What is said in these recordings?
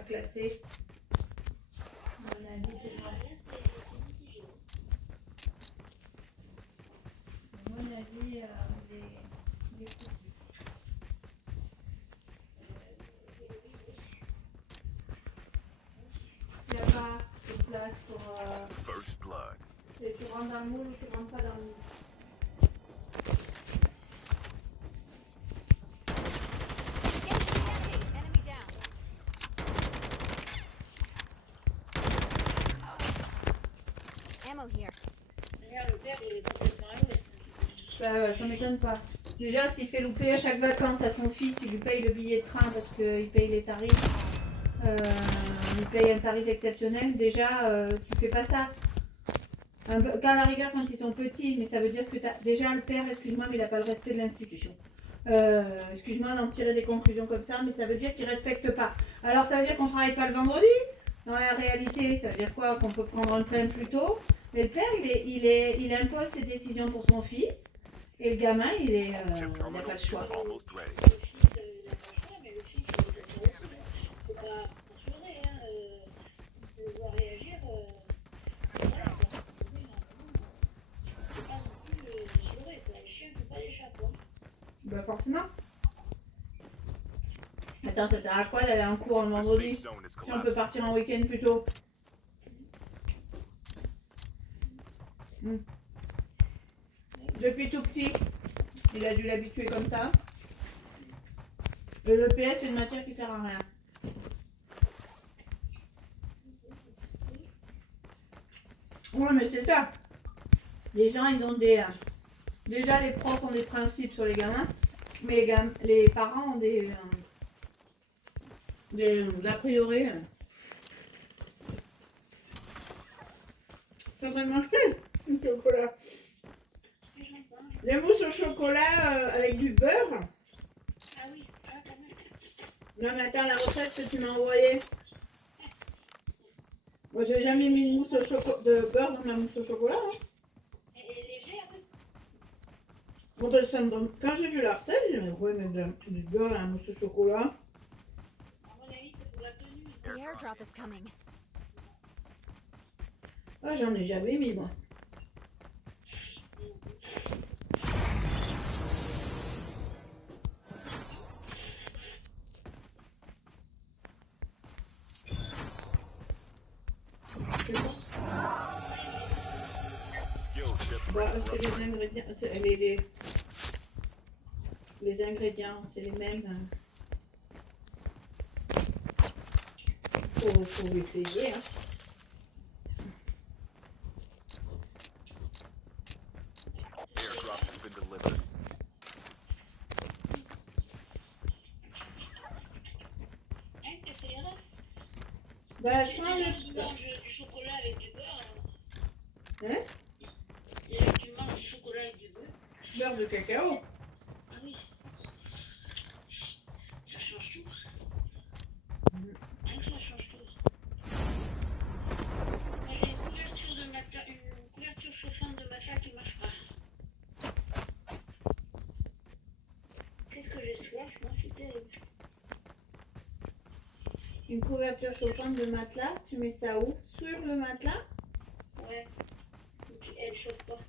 à classer. À mon avis, c'est moi. À mon avis, les foutus. Il n'y a pas de place pour... tu rentres dans le moule ou tu rentres pas dans le moule. Ça m'étonne pas. Déjà, s'il fait louper à chaque vacances à son fils, il lui paye le billet de train parce qu'il paye les tarifs. Il paye un tarif exceptionnel. Déjà, tu fais pas ça. Qu'à la rigueur, quand ils sont petits, mais ça veut dire que déjà le père, excuse-moi, mais il n'a pas le respect de l'institution. Excuse-moi d'en tirer des conclusions comme ça, mais ça veut dire qu'il ne respecte pas. Alors, ça veut dire qu'on ne travaille pas le vendredi. Dans la réalité, ça veut dire quoi? Qu'on peut prendre un train plus tôt. Mais le père, il impose ses décisions pour son fils. Et le gamin, il n'a pas le choix. Le fils, il n'a pas le choix, mais le fils, il a le choix aussi. Il ne faut pas censurer, il peut devoir réagir. Voilà, quoi. Oui, non, il ne faut pas non plus censurer, quoi. Les chiens ne font pas les chats, quoi. Bah forcément. Attends, ça sert à quoi d'aller en cours le vendredi si on peut partir en week-end plus tôt? Depuis tout petit, il a dû l'habituer comme ça. Et le PS, c'est une matière qui sert à rien. Ouais, mais c'est ça. Les gens, ils ont des... déjà, les profs ont des principes sur les gamins, mais les parents ont des a priori. Tu es en train de manger du chocolat. Les mousses au chocolat avec du beurre. Ah oui, quand même. Non mais attends, la recette que tu m'as envoyée. Moi j'ai jamais mis de mousse de beurre dans ma mousse au chocolat. Hein. Elle est légère. Bon, ben, ça me donne... Quand j'ai vu la recette, j'ai dit ouais mais du beurre dans la mousse au chocolat. À mon avis, c'est pour la tenue. The airdrop is coming. Ah j'en ai jamais mis moi. Bah, c'est les ingrédients, les ingrédients, c'est les mêmes. Faut essayer. Hein. Bah, Si sans déjà tu le... manges du chocolat avec du beurre. Hein? Déjà tu manges du chocolat avec du beurre. Beurre de cacao. Ah oui. Ça change tout. Ça change tout. Moi j'ai une couverture chauffante de matelas qui marche pas. Qu'est-ce que j'ai soif, moi c'est terrible. Une couverture chauffante de matelas, tu mets ça où? Sur le matelas? Ouais. Elle chauffe pas.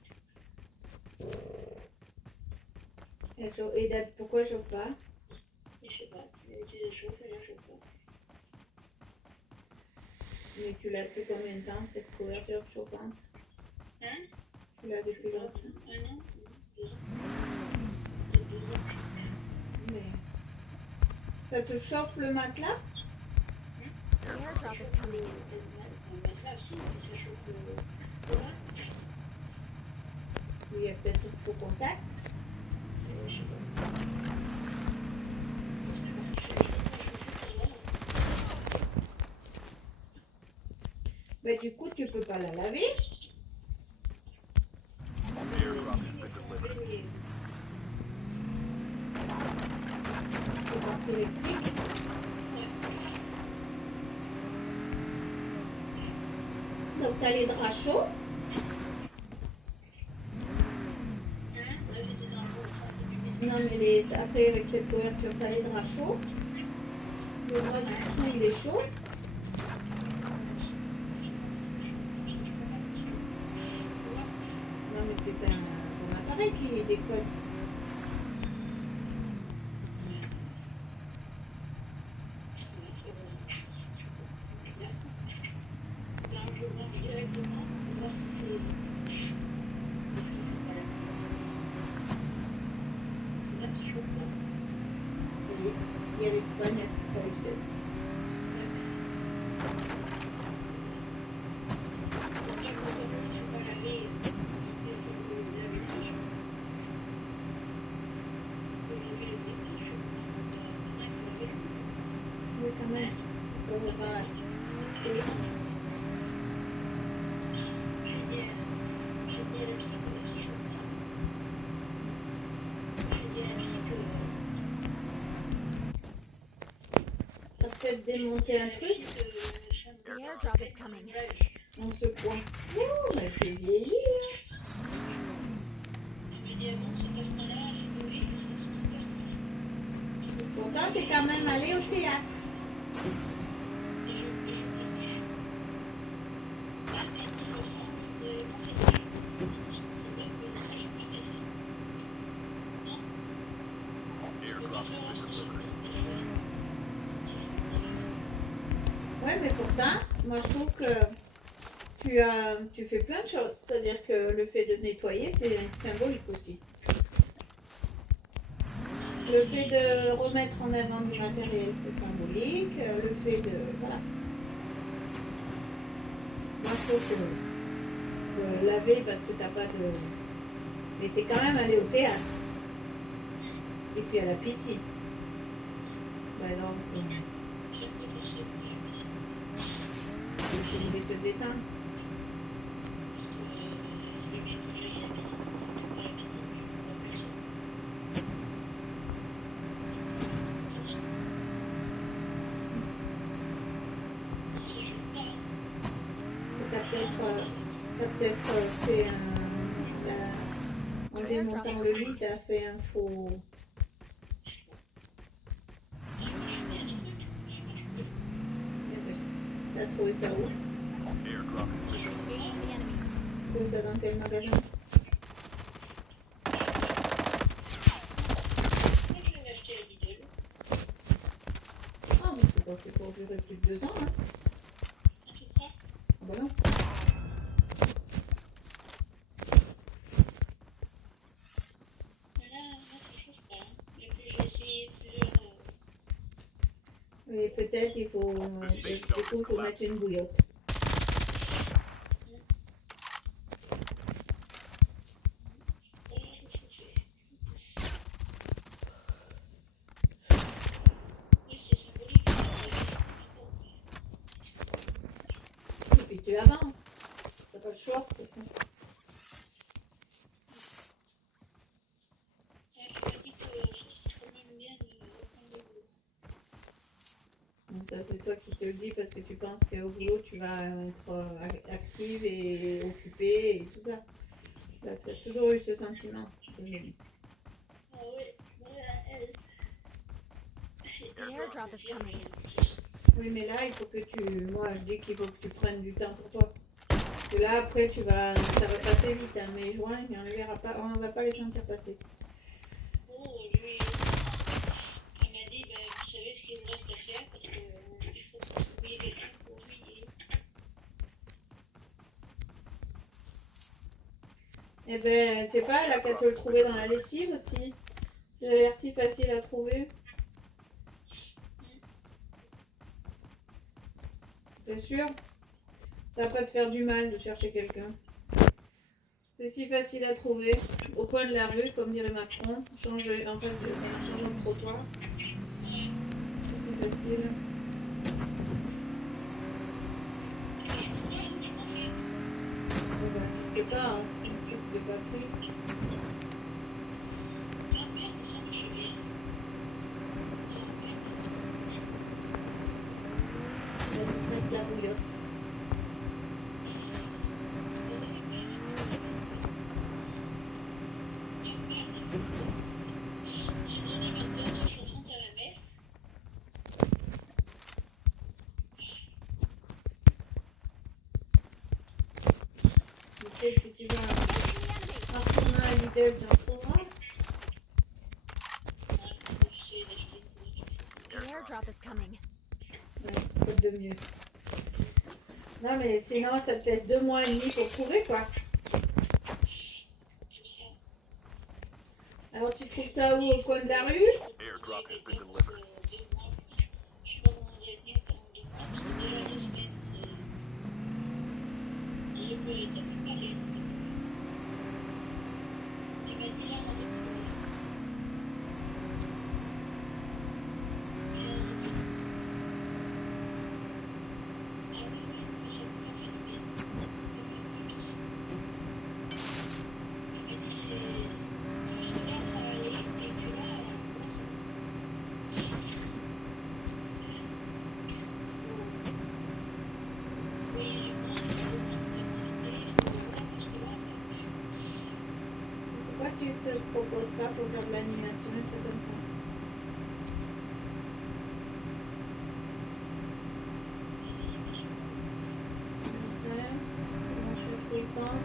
Et pourquoi elle chauffe pas? Je sais pas. Tu les chauffes et elle chauffe pas. Mais tu l'as depuis combien de temps cette couverture chauffante? Hein? Tu l'as depuis longtemps? Un an? 2 ans. 2 ans. Mais... Ça te chauffe le matelas? The airdrop is coming. Le matelas aussi, ça chauffe le mat. Il y a peut-être un faux contact. Je sais pas. Mais du coup, tu peux pas la laver. C'est pas électrique. Donc tu as les draps chauds. Non mais après avec cette couverture, tu as les draps chauds. Le mois du dessous, il est chaud. Non, mais c'est ton appareil qui déconne. Là, je branche directement pour voir si c'est. Là, c'est chaud. Il y a l'Espagne, pas le seul. Oui, quand même. Ça va pas. T'as peut-être démonté un truc The airdrop is coming. dans ce coin. Oh, mais c'est vieilli. Pourtant, t'es quand même allé au théâtre. Ouais, mais pourtant, moi je trouve que tu fais plein de choses. C'est-à-dire que le fait de nettoyer, c'est symbolique aussi. Le fait de remettre en avant du matériel, c'est symbolique. Le fait de... Voilà. Moi je trouve que laver parce que t'as pas de... Mais t'es quand même allé au théâtre. Et puis à la piscine. Bah donc, tu voulais te détendre. T'as peut-être fait en démontant le lit, t'as fait un faux... T'as trouvé ça où? Engaging the enemy. T'as trouvé ça dans quel magasin? Ah, mais c'est pas fait pour durer plus de 2 ans, hein? Ah bah non. Et peut-être il faut, il faut mettre une bouillotte. Et puis tu avances. T'as pas le choix. De toute façon. Donc ça c'est toi qui te le dis parce que tu penses qu'au boulot tu vas être active et occupée et tout ça. Tu as toujours eu ce sentiment. The airdrop is coming. Oui mais là il faut que moi je dis qu'il faut que tu prennes du temps pour toi. Parce que là après ça va passer vite, hein, mai, juin, mais on ne verra pas, on va pas les sentir passer. Elle m'a dit, vous savez ce qu'il me reste à faire parce que il faut oublier les trucs pour juillet. Eh ben, tu sais pas, elle a qu'à te le trouver dans la lessive aussi. Ça a l'air si facile à trouver. C'est sûr. Ça va pas te faire du mal de chercher quelqu'un. C'est si facile à trouver. Au coin de la rue, comme dirait Macron. Changer, en fait, changeant de trottoir. C'est facile. Bon, bah, si c'est pas, hein. Si c'est pas pris. Mettre la bouillotte. sais, si tu vas en retournant à Lidl, tu en trouveras. J'essaie d'acheter une nourriture. The airdrop is coming. Ouais, faute de mieux. Non, mais sinon, ça te laisse 2 mois et demi pour trouver, quoi. C'est ça. Alors, tu trouves ça où, au coin de la rue? Airdrop has been delivered. 2 mois. Je sais pas comment vous avez tenu pendant 2 mois. C'est déjà 2 semaines. Je peux être préparé. Tu m'as dit là, on va Pourquoi tu te proposes pas pour faire de l'animation et tout comme ça? Comme ça, comment je fais tout le temps,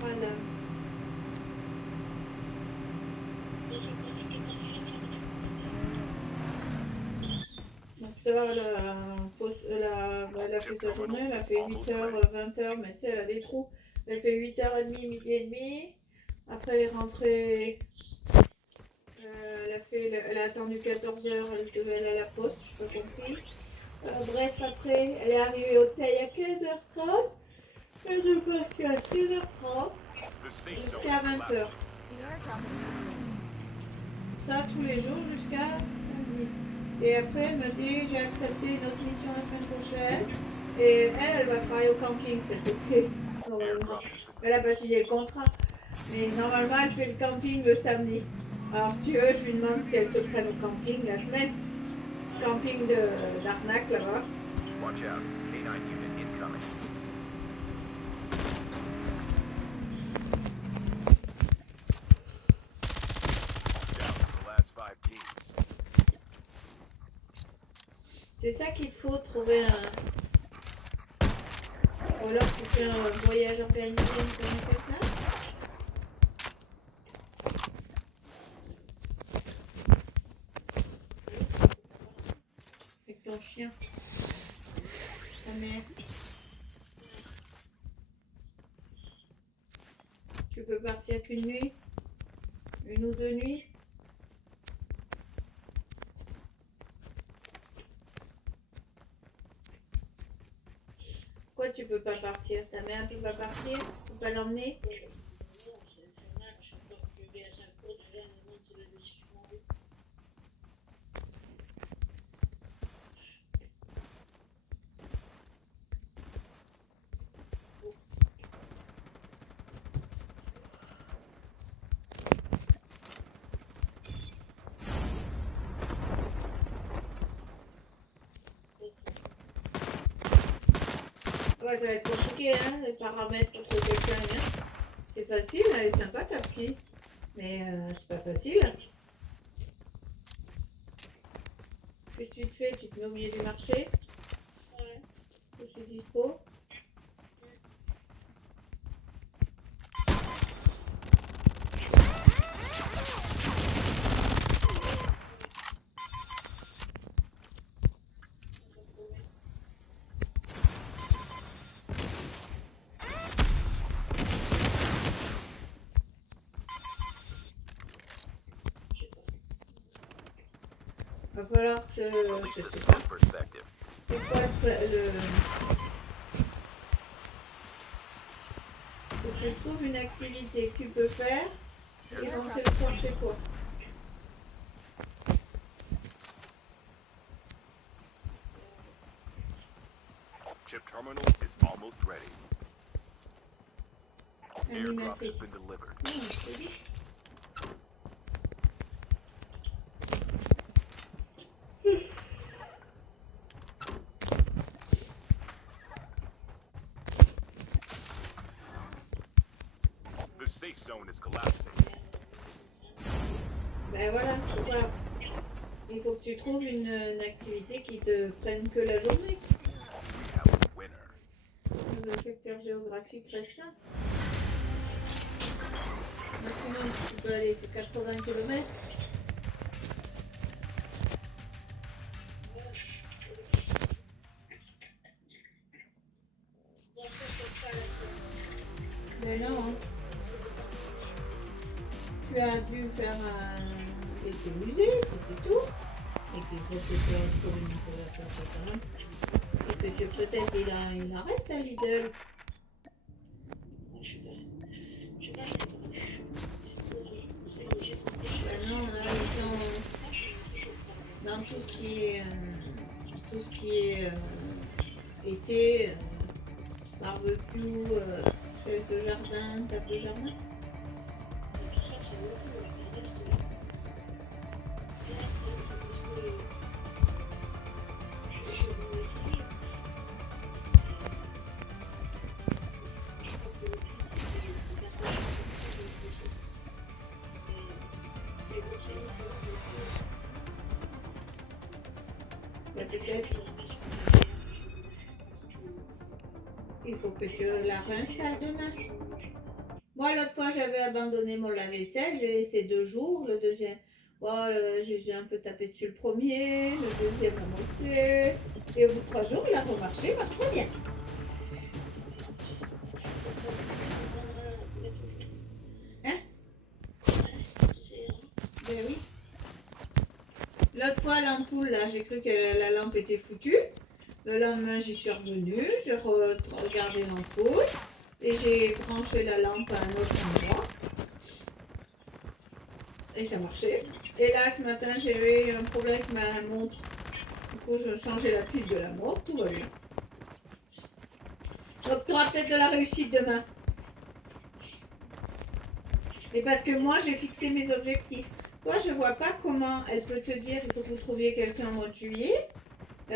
Voilà. Donc ça, la fait sa journée, elle a fait 8h, 20h, mais tu sais, elle a des trous. Elle fait 8h30, midi et demi. Après, elle est rentrée. Elle a attendu 14h, elle devait aller à la poste, je n'ai pas compris. Bref, après, elle est arrivée au taille à 15h30. Elle est partie à 16h30 The safe zone jusqu'à is 20h. collapsing. The airdrop is coming. Ça, tous les jours jusqu'à samedi. Et après, elle me dit, j'ai accepté une autre mission la semaine prochaine. Et elle va travailler au camping cet été. Normalement. Elle a pas signé le contrat. Mais normalement, elle fait le camping le samedi. Alors, si tu veux, je lui demande qu'elle te prenne au camping la semaine. Camping d'Arnac, là-bas. Watch out. K9 unit incoming. Down to the last 5 teams. C'est ça qu'il te faut, trouver un... Ou alors tu fais un voyage organisé, comme ça. Avec ton chien. Ta mère. Tu peux partir qu'une nuit, 1 ou 2 nuits. Pourquoi tu peux pas partir? Ta mère peut pas partir? Tu peux pas l'emmener? Non, c'est infernal. Je sais pas que je vais à 5 fois déjà, maintenant c'est la décision. Ouais, ça va être compliqué, hein, les paramètres pour trouver quelqu'un. Hein. C'est facile, elle est sympa ta petite. Mais c'est pas facile. Qu'est-ce que tu te fais? Tu te mets au milieu du marché? Ouais. Je suis dispo. Va falloir que... Release Je this sais is pas. from perspective. C'est quoi le... Faut que tu trouves une activité que tu peux faire et rentrer le soir chez toi. Chip terminal is almost ready. Airdrop has Animatrice. been delivered. C'est dit. The safe zone is collapsing. Ben voilà, tu vois. Il faut que tu trouves une activité qui te prenne que la journée. We have a winner. Dans un secteur géographique restreint. Maximum, tu peux aller, c'est 80 km. Bon, ça, c'est pas la peine. Mais non, hein. Tu as dû faire un essai musée, et c'est tout. Et puis il faut que tu aies communiqué la place quand même. Et que tu peut-être il en reste à Lidl. Je sais pas. Je sais pas, j'ai compris. Ben non, là ils sont dans tout ce qui est été, barbecue, chaise de jardin, table de jardin. Tout ça, c'est beaucoup. Le reste, c'est parce que je veux essayer. Je crois que le but, c'est partager les conseils, Ben, peut-être il faut que tu la réinstalles demain. Moi, l'autre fois, j'avais abandonné mon lave-vaisselle, j'ai laissé 2 jours. Le deuxième, j'ai un peu tapé dessus le premier, le deuxième a monté. Et au bout de 3 jours, il a remarché, il marche très bien. Hein? Ben oui. L'autre fois, l'ampoule, là, j'ai cru que la lampe était foutue. Le lendemain, j'y suis revenue, j'ai regardé l'ampoule et j'ai branché la lampe à un autre endroit. Et ça marchait. Et là, ce matin, j'ai eu un problème avec ma montre. Du coup, je changeais la pile de la montre, tout va bien. Donc, tu auras peut-être de la réussite demain. Et parce que moi, j'ai fixé mes objectifs. Toi, je vois pas comment elle peut te dire il faut que vous trouviez quelqu'un au mois de juillet. Tu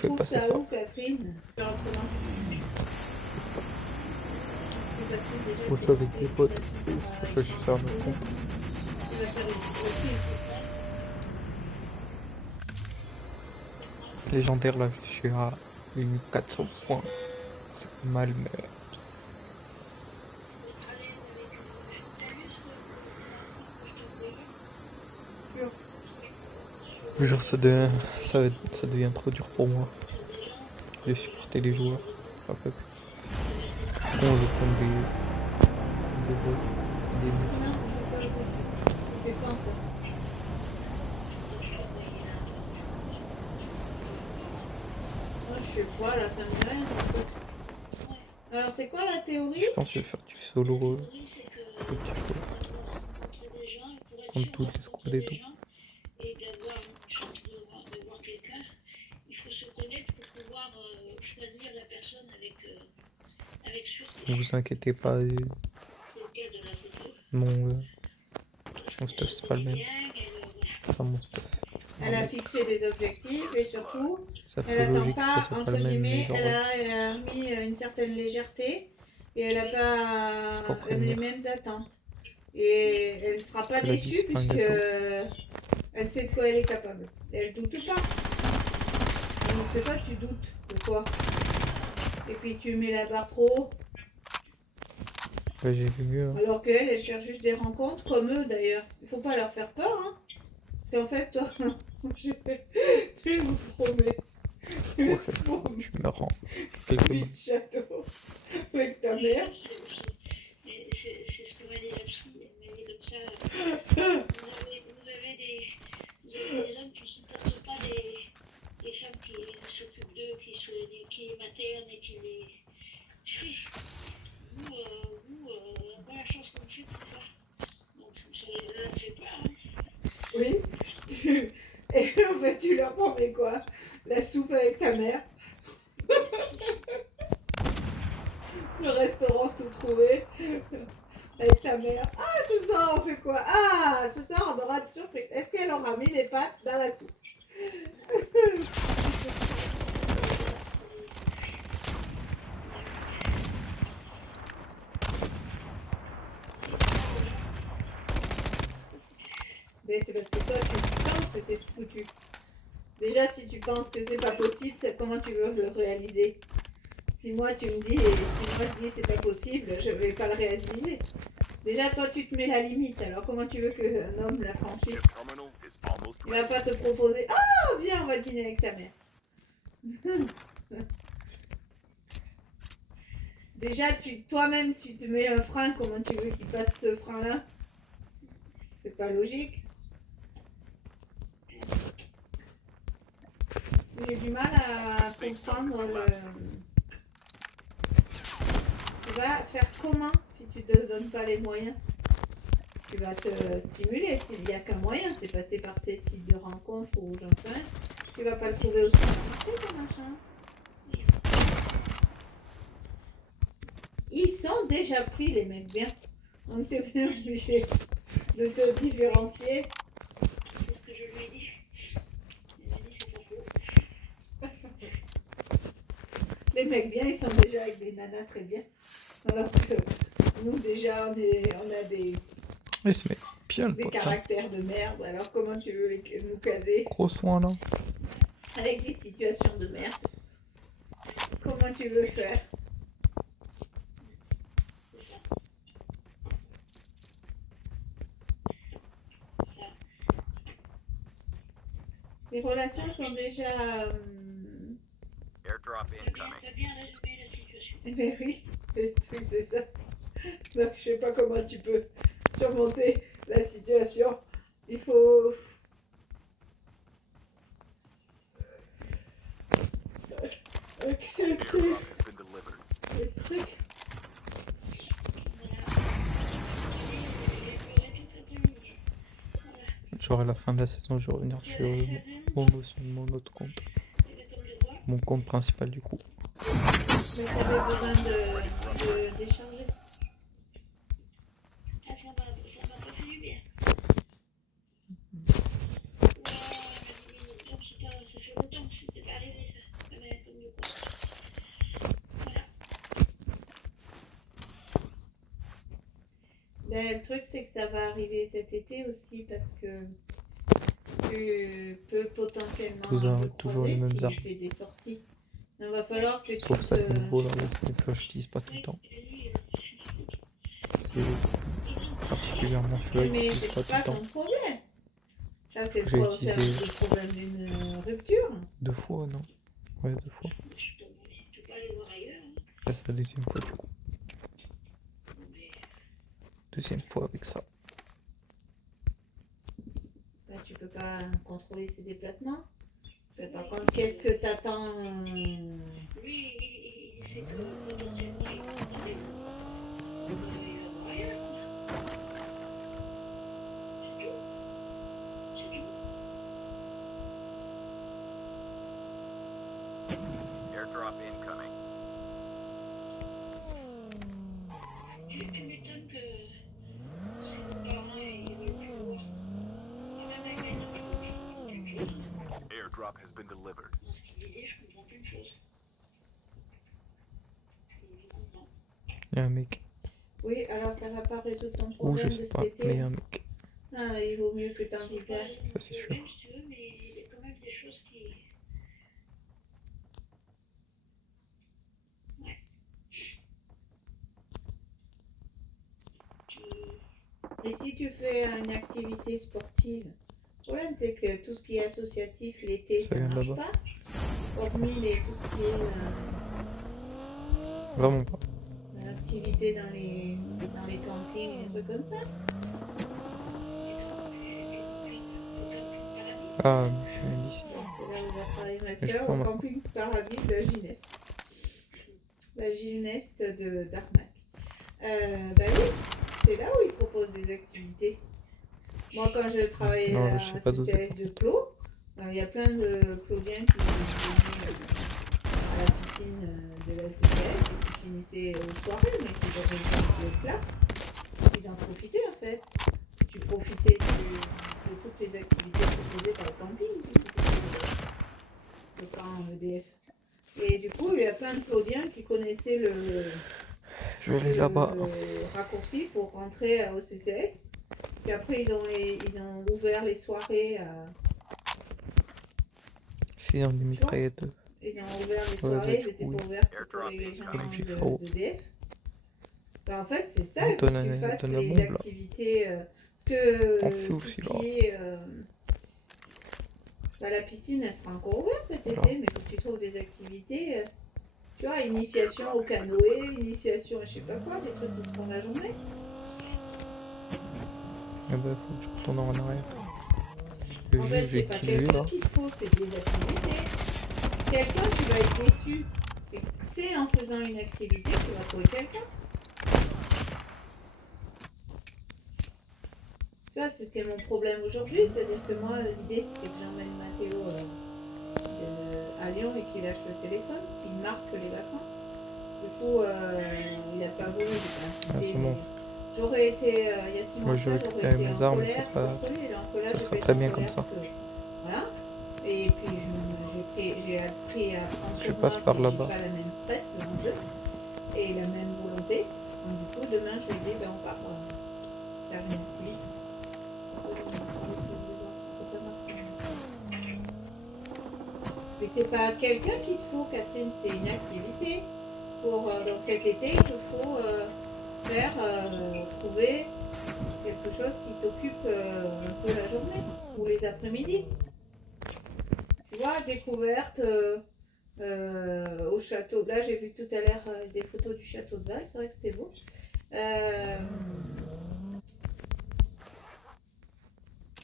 Fais trouves passer ça ça. où, Catherine? Autrement. C'est facile, déjà, Moi, je suis avec c'est des potes. facile, Et c'est pour ça que je suis sur mon compte. Tu vas faire les films. Légendaire, là, je suis à 1400 points. C'est pas mal, mais. Genre, ça devient trop dur pour moi de supporter les joueurs. Pas peu. Quand on veut prendre des bots, des Non, je veux pas le voir. C'est quand ça? Moi, je sais pas, là, ça me dit rien. Alors, c'est quoi la théorie? Je pense que je vais faire du solo. Le truc, c'est que Tout petit peu. rencontrer des gens, et pour être Comme sûr toutes de les rencontrer squads et des tout. gens et d'avoir une chance de voir quelqu'un, il faut se connaître pour pouvoir choisir la personne avec sûreté. Ne vous inquiétez pas, C'est le cas de la CTO. mon stuff c'est pas le même. Enfin, mon stuff. Elle a fixé des objectifs et surtout, Ça elle peut attend logique, ça pas, c'est pas entre le même, mais guillemets, genre. elle a mis une certaine légèreté et elle n'a pas C'est pour les prévenir. mêmes attentes. Et elle ne sera pas Elle a dit déçue c'est pas un puisque gâteau. elle sait de quoi elle est capable. Et elle doute pas. Donc c'est toi tu doutes. Pourquoi? Et puis tu mets la barre trop haut. Ouais, j'ai vu mieux. Hein. Alors qu'elle, elle cherche juste des rencontres comme eux d'ailleurs. Il faut pas leur faire peur. Hein. Parce qu'en fait, toi, tu vous promets. Tu Oh, vous promets. je me rends quelques Oui, balles. château. Avec ta mère. C'est ce que m'a dit la psy. Elle m'a dit comme ça. Vous avez des hommes qui ne supportent pas des femmes qui s'occupent d'eux, qui les maternent et qui les. Vous, pas la chance qu'on fait pour ça. Donc ça leur fait peur. Hein. Oui. Et en fait, tu leur promets quoi? La soupe avec ta mère. Le restaurant tout trouvé. Avec ta mère. Ah, ce soir, on fait quoi? Ah, ce soir, on aura de surprise. Est-ce qu'elle aura mis les pâtes dans la soupe? Mais c'est parce que toi, tu tentes c'était foutu. Déjà, si tu penses que c'est pas possible, comment tu veux le réaliser? Si moi tu me dis, si moi je dis c'est pas possible, je vais pas le réaliser. Déjà, toi tu te mets la limite, alors comment tu veux qu'un homme la franchisse? Chip terminal is almost Il va ready. pas te proposer, ah viens, on va dîner avec ta mère. Déjà, toi-même tu te mets un frein, comment tu veux qu'il passe ce frein-là? C'est pas logique. J'ai du mal à comprendre le... Tu vas faire comment si tu te donnes pas les moyens? Tu vas te stimuler. S'il n'y a qu'un moyen, c'est passer par tes sites de rencontres ou j'en sais rien. Tu vas pas le trouver au supermarché, ton machin. Ils sont déjà pris, les mecs bien. Donc t'es bien obligé de te différencier. C'est ce que je lui ai dit. Il m'a dit c'est pas faux. Les mecs bien, ils sont déjà avec des nanas très bien. Alors que nous déjà, on a des Mais c'est mec, bien le pote. Hein. caractères de merde. Alors comment tu veux nous caser Gros soin là. avec des situations de merde? Comment tu veux faire? Les relations sont déjà... Airdrop incoming. T'as bien résumé la situation. Eh ben oui, c'est ça. Donc je sais pas comment tu peux surmonter la situation. Il faut... Airdrop has been delivered. Le truc. Genre à la fin de la saison, je vais revenir sur mon autre compte. Mon compte principal du coup. Mais t'avais besoin de décharger. Ah, ça m'a pas fait du bien. Ça fait longtemps que c'était pas arrivé ça. Ça m'a fait mieux quoi. Voilà. Ben, le truc, c'est que ça va arriver cet été aussi parce que tu peux potentiellement Toujours le les croiser mêmes si armes. tu fais des sorties. Il va falloir que tu Sauf ça c'est te... nouveau là, c'est des fleurs que j'utilise pas tout le temps. C'est particulièrement Oui, fluide, mais j'utilise pas c'est tout pas le temps. ton problème. Ça, c'est J'ai le utilisé- problème d'une rupture. 2 fois, non? Ouais, 2 fois. Tu peux pas aller voir ailleurs. Hein. Là c'est la deuxième fois du coup. Mais Deuxième fois avec ça. Ben, tu peux pas contrôler ses déplacements. Mais par contre, qu'est-ce que t'attends lui, il sait que potentiellement il va aller voir ailleurs. C'est tout. Airdrop incoming. Tu m'étonnes que ses parents ils veulent plus le voir. Même avec une autre chose, je comprends plus une chose. Airdrop has been delivered. Dans ce qu'il disait, je comprends plus une chose. Je comprends. Il y a un mec. Oui, alors ça va pas résoudre ton Ou problème je de sais cet pas, été. mais il y a un mec. Ah, il vaut mieux que t'envisages. Ça, c'est sûr. Problème, si tu veux, mais il y a quand même des choses qui... Ouais. Et si tu fais une activité sportive, le problème c'est que tout ce qui est associatif l'été, Ça ça vient de marche là-bas. pas. Hormis tout ce qui est Vraiment pas. activité dans les campings et des trucs comme ça. Ah, mais c'est bien d'ici. Donc, c'est là où va travailler ma Mais je soeur, crois au maintenant. camping paradis de la Gineste. La Gineste d'Arnac. Bah oui, c'est là où ils proposent des activités. Moi, quand je travaillais Non, à la je sais pas d'où c'est. CCS de Clos, il y a plein de Claudiens qui venaient à la piscine de la CCS et qui finissaient aux soirées, mais qui avaient le plat. Ils en profitaient en fait. Tu profitais de toutes les activités proposées par le camping, le camp EDF. Et du coup, il y a plein de Claudiens qui connaissaient le Je vais aller là-bas. raccourci pour rentrer au CCS. Puis après, ils ont ouvert les soirées Ils ont des mitraillettes. Ils ont ouvert les Ouais, soirées, bah, ils étaient oui. pas ouverts que pour les gens Politique, de oh. d'EDF. Bah, en fait, c'est ça, il faut que tu fasses Donne la les bombe là. activités. Parce que On fait tout aussi, ce là. qui est. Bah, la piscine, elle sera encore ouverte cet été, Alors. mais faut que tu trouves des activités. Tu vois, initiation au canoë, initiation à je sais pas quoi, des trucs qui se font la journée. Eh ben, faut que je retourne en arrière. En fait, c'est pas quelqu'un qu'il te faut, c'est des activités. Quelqu'un, tu vas être déçu. C'est en faisant une activité que tu vas trouver quelqu'un. Ça, c'était mon problème aujourd'hui, c'est-à-dire que moi, l'idée c'était que j'emmène Mathéo à Lyon et qu'il lâche le téléphone, qu'il marque les vacances. Du coup, il n'a pas voulu. Ah, c'est bon. J'aurais été, il y a 6 mois, Moi, je vais j'aurais récupérer été mes en armes, colère ça sera très bien comme ça. Voilà. Et puis, j'ai appris à prendre Je sur passe moi par que là-bas. j'ai pas la même stress devant eux et la même volonté. Donc, du coup, demain, je lui dis, ben, on part faire une activité. Mais c'est pas quelqu'un qu'il te faut, Catherine, c'est une activité. Donc cet été, il te faut trouver quelque chose qui t'occupe un peu la journée ou les après-midi. Tu vois, découverte au château. Là, j'ai vu tout à l'heure des photos du château de Val, c'est vrai que c'était beau.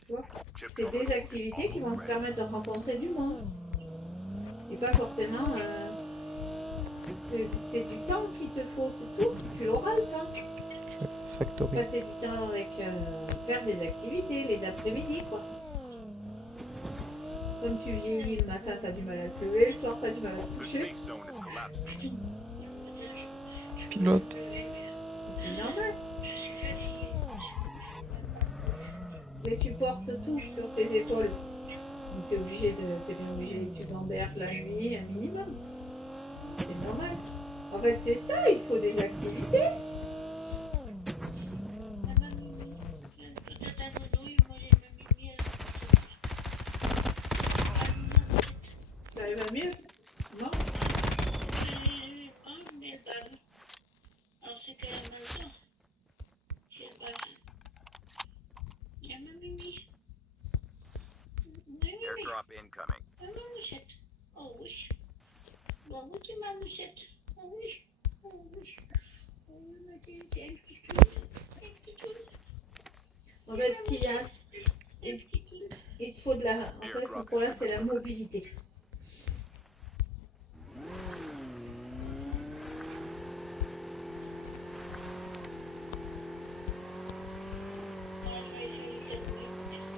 Tu vois, c'est des activités qui vont te permettre de rencontrer du monde. Et pas forcément. C'est du temps qu'il te faut, c'est tout. Tu l'auras le temps. Factory. Passer du temps avec. Faire des activités, les après-midi, quoi. Comme tu vieillis le matin, t'as du mal à te lever, le soir, t'as du mal à te The coucher. safe zone is collapsing. Pilote. C'est normal. Mais tu portes tout sur tes épaules. Donc t'es bien obligé, tu gamberges la nuit un minimum. C'est normal. En fait, c'est ça, il faut des activités. Ça va mieux? Non? Airdrop incoming. Oh oui. Bon, où tu m'as mouchette? Oh oui. Oh oui. Oh oui, c'est un petit clou. Un petit clou. En fait, ce qu'il y a, il te faut de la. En fait, le problème, c'est la mobilité.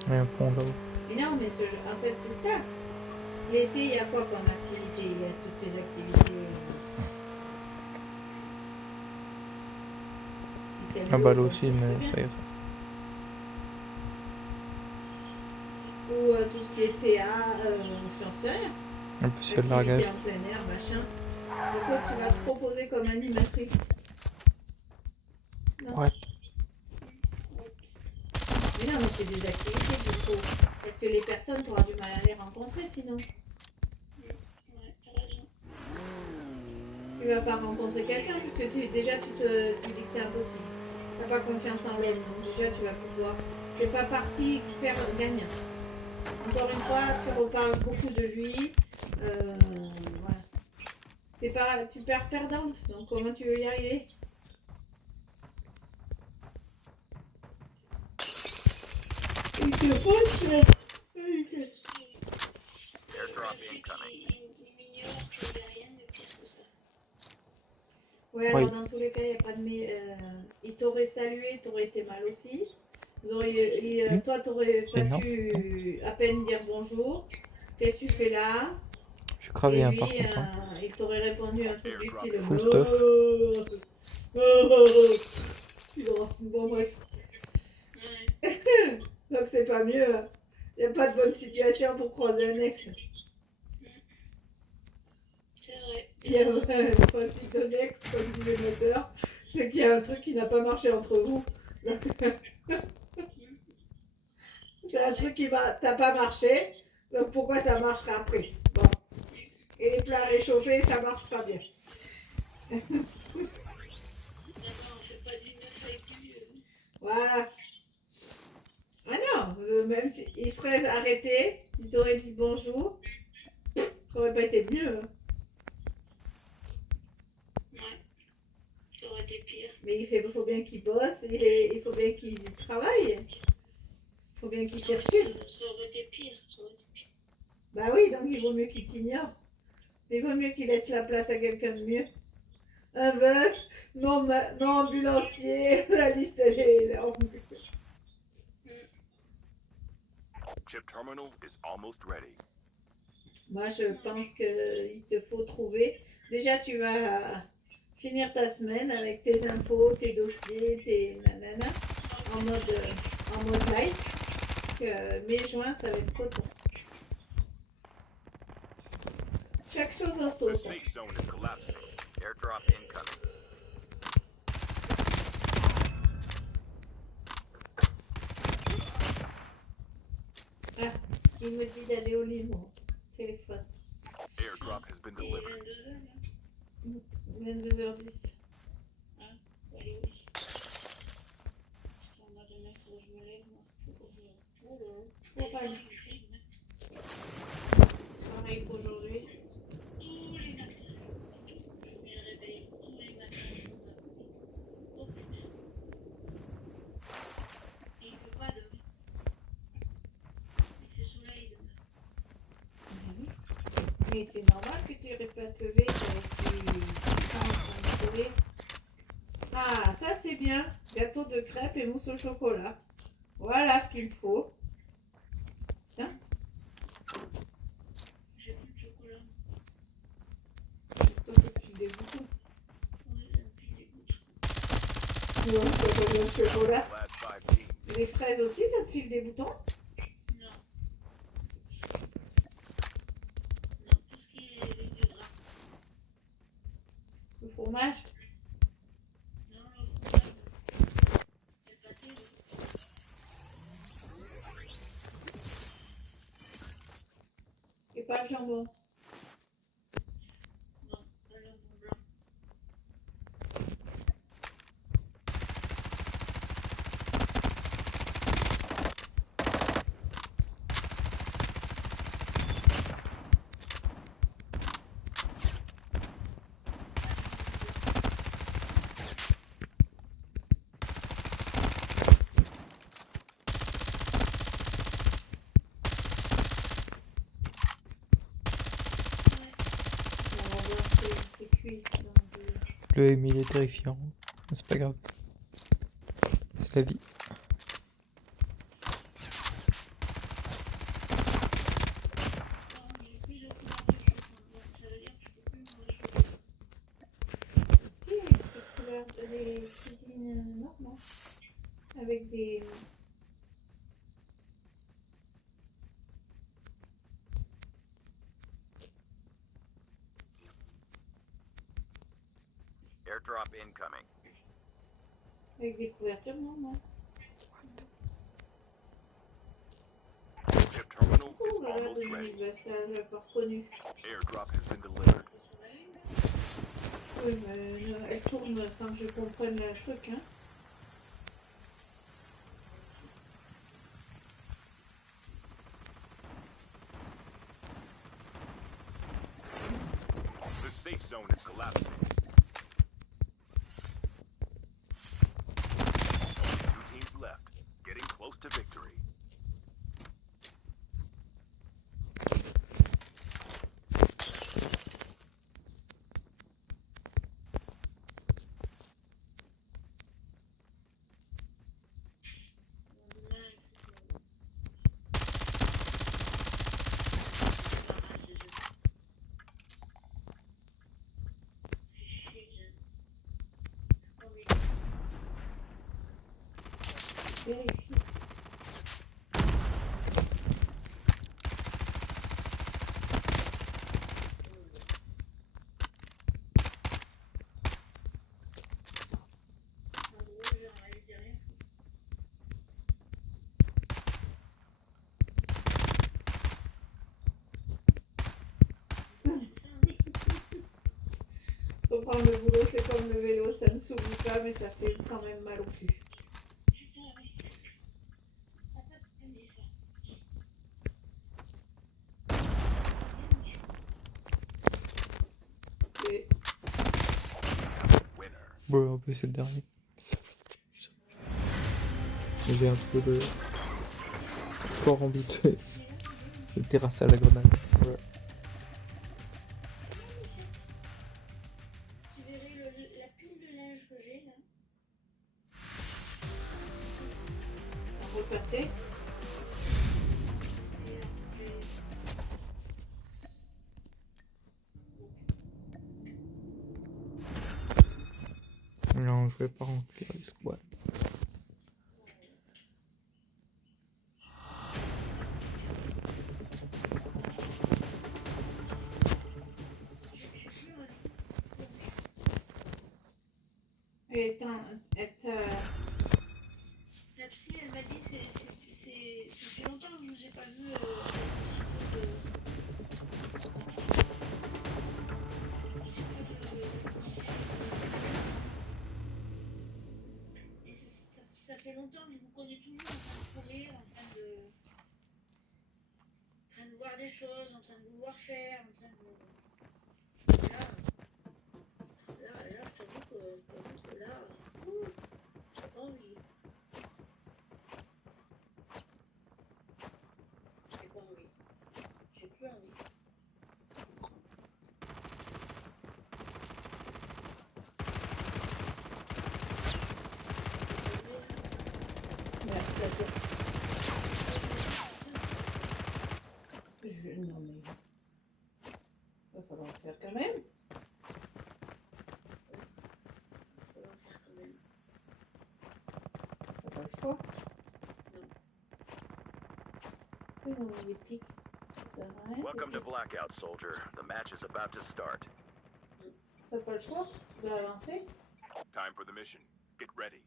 Il y a un pont là-haut. Mais non, mais en fait, c'est ça. L'été, il y a quoi comme activité? Il y a toutes les activités. La balle aussi, mais ça ira. Ou tout ce qui est théâtre, j'en sais rien. En plus, il y a le largage. Activité en plein air, machin. Donc, quoi tu vas te proposer comme animatrice? Non. What? Mais non, mais c'est des activités qu'il faut. Parce que les personnes, tu auras du mal à les rencontrer sinon. Tu vas pas rencontrer quelqu'un puisque déjà tu dis que c'est impossible. Tu n'as pas confiance en l'autre, donc déjà tu vas pouvoir. Tu n'es pas parti gagnant. Encore une fois, tu reparles beaucoup de lui. Voilà. Tu perds perdante, donc comment tu veux y arriver? Il te faut Airdrop incoming. Ouais, alors dans tous les cas, il n'y a pas de. Il t'aurait salué, t'aurais été mal aussi. Toi, t'aurais pas su à peine dire bonjour. Qu'est-ce que tu fais là? Je suis cravé, Et hein, lui, par contre. Hein. il t'aurait répondu un truc du style. Full stuff. Bon, bref. Donc, c'est pas mieux. Il n'y a pas de bonne situation pour croiser un ex. C'est vrai. Il y a le principe d'un ex, comme disait l'auteur, c'est qu'il y a un truc qui n'a pas marché entre vous. C'est un truc qui t'as pas marché, Donc pourquoi ça marcherait après? Bon. Et les plats réchauffés, ça marche pas bien. D'abord, on fait pas du neuf avec du vieux. Voilà. Ah non, même s'il serait arrêté, il t'aurait dit bonjour, ça aurait pas été mieux. Hein. Ouais, ça aurait été pire. Mais il faut bien qu'il bosse, il faut bien qu'il travaille, il faut bien qu'il circule. Ça aurait été pire, ça aurait été pire. Bah oui, donc il vaut mieux qu'il t'ignore. Il vaut mieux qu'il laisse la place à quelqu'un de mieux. Un veuf, non ambulancier, la liste elle est longue. Chip terminal is almost ready. Moi je pense qu'il te faut trouver. Déjà tu vas finir ta semaine avec tes impôts, tes dossiers, tes nanana en mode light. Mai-juin ça va être trop tôt. Chaque chose en The sauce. safe zone is collapsing. Airdrop incoming. Ah, il me dit d'aller au lit, mon téléphone. Airdrop has been Et delivered. 22h, là. 22h10. Faut aller au lit. Putain, moi, demain, faut que je me lève, moi. Faut que je... Oh là là. Pareil. Je filme. Pareil qu'aujourd'hui. Tous les matins, je mets le réveil. Tous les matins, je me réveille. Oh putain. Et il peut pas demain. Il fait soleil demain. Mais c'est normal que tu n'arrives pas à te lever, que tu Ah, ça c'est bien. Gâteau de crêpes et mousse au chocolat. Voilà ce qu'il me faut. Tiens, J'ai plus de chocolat. pourquoi tu te files des boutons? Oui, ça me file des gouttes. Non, ça te donne le chocolat. Last 5 teams. Les fraises aussi, ça te file des boutons? Non. Non, tout ce qui est avec du gras. Le fromage? Non, le fromage. Le pâté, oui. Et pas le jambon? Non, pas le jambon blanc. On va voir si c'est cuit. Le M il est terrifiant. Mais c'est pas grave. C'est la vie. Non, j'ai pris le couleur de chou. Ça veut dire que je peux plus manger. Si, les couleurs des cuisines normales. Avec des... Airdrop incoming. Avec des couvertures normales. Chip terminal is Oh là là, almost Dominique ready. Vassal, j'ai pas reconnu. Airdrop has been delivered. C'est sur la une. Oui, mais elle tourne sans que je comprenne le truc, hein. The safe zone is collapsing. Only 2 teams left. Getting close to victory. reprendre le boulot, c'est comme le vélo, ça ne s'oublie pas, mais ça fait quand même mal au cul. Ah oui. Papa, tu me dis ça. Et Winner. Bon, un peu c'est le dernier. J'ai un peu de fort envie de terrasser à la grenade. Ouais. Tu verrais la pile de linge que j'ai là. on va repasser. Non, je vais pas remplir les squats. Et elle La psy, elle m'a dit, ça fait longtemps que je vous ai pas vu un petit peu de... Et ça fait longtemps que je vous connais toujours en train de courir, en train de voir des choses, en train de vouloir faire, en train de... Là, je t'avoue que là, j'ai pas envie. J'ai pas envie. J'ai plus envie. Non mais... Il va falloir le faire quand même. Il faut en faire quand même. T'as pas le choix. Non. Oui, non, mais les pics, ça sert à rien. Welcome to Blackout, soldier. The match is about to start. T'as pas le choix, tu dois la lancer. Time for the mission. Get ready.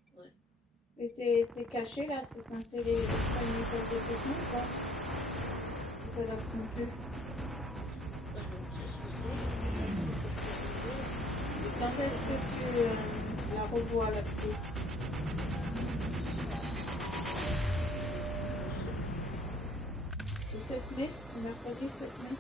Et t'es caché là, c'est censé les faire une méthode de technique ou pas? Tu fais l'action plus. Et quand est-ce que tu la revois la psy? Le 7 mai, le mercredi 7 mai.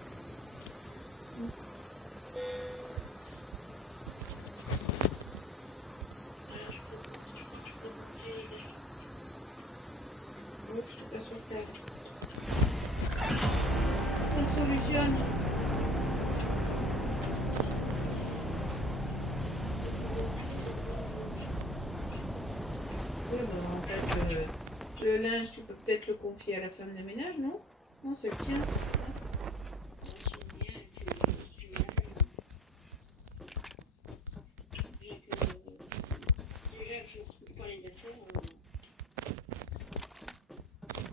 Oui, je te cache sur terre. Ça solutionne. Oui, mais en fait, le linge, tu peux peut-être le confier à la femme de ménage, non? Non, c'est le tien.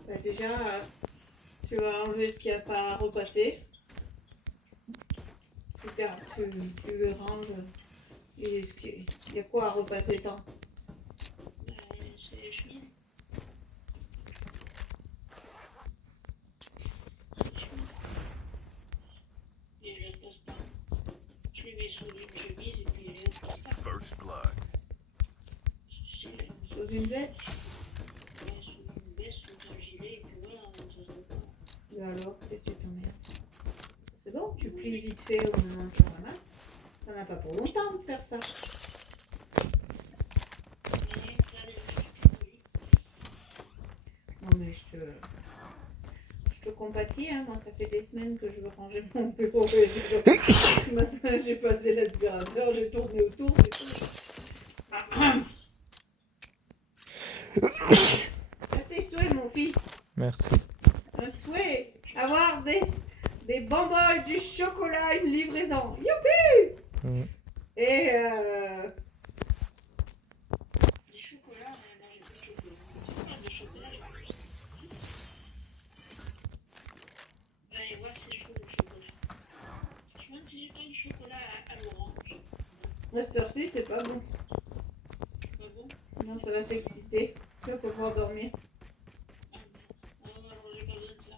Bah, déjà, tu vas enlever ce qu'il n'y a pas à repasser. Tu ranges. Et il y a quoi à repasser tant? C'est les chemises. Et je les passe pas. Je les mets sous une chemise et puis je les passe pas. First blood. Sous une veste? Sous une veste, sous un gilet, et puis voilà, ça se voit pas. Et alors, qu'est-ce que tu t'emmerdes? C'est bon, tu plies vite fait au moment où tu en as marre. Ça n'a pas pour longtemps de faire ça. Mais là, les gens, Non mais je te compatis, hein. Moi ça fait des semaines que je veux ranger mon bureau. Et ce matin j'ai passé l'aspirateur, j'ai tourné autour, c'est tout. Tes souhaits mon fils. Merci. Un souhait. Avoir des bonbons et du chocolat, une livraison. Youpi. Mm. Et du chocolat, là j'ai plus de chocolat. De chocolat, allez voir si je trouve du chocolat. Je me demande si j'ai pas du chocolat à l'orange. à cette heure-ci c'est pas bon. Pas bon? Non, ça va t'exciter. Tu vas pouvoir dormir. Ah non, alors j'ai pas besoin de ça.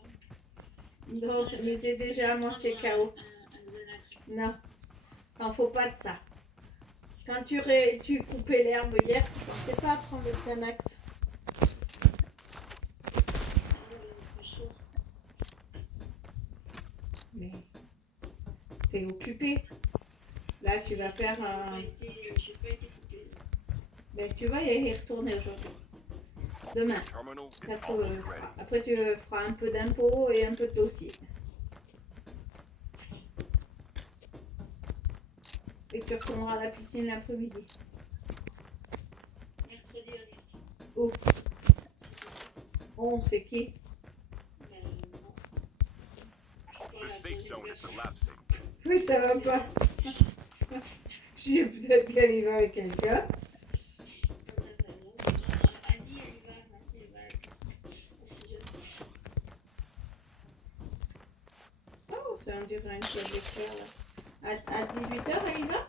Donc, mais t'es déjà à moitié KO. Un Xanax. Non, t'en faut pas de ça. Quand tu coupais l'herbe hier, tu pensais pas prendre le Xanax. Mais t'es occupé. Là, tu vas faire un... J'ai pas été coupée. Ben, tu vas y retourner aujourd'hui. Demain. Terminal is Ça te- almost ready. Après, tu feras un peu d'impôts et un peu de dossier. Et tu retourneras à la piscine l'après-midi. Mercredi dernier. Oh. Oh, c'est qui? Mais non. The safe zone is collapsing. Oui, ça va pas. J'ai peut-être qu'elle y va avec quelqu'un. Annie, elle y va. Annie, elle va. Oh, ça on dirait une chose de faire là. À 18h, elle y va?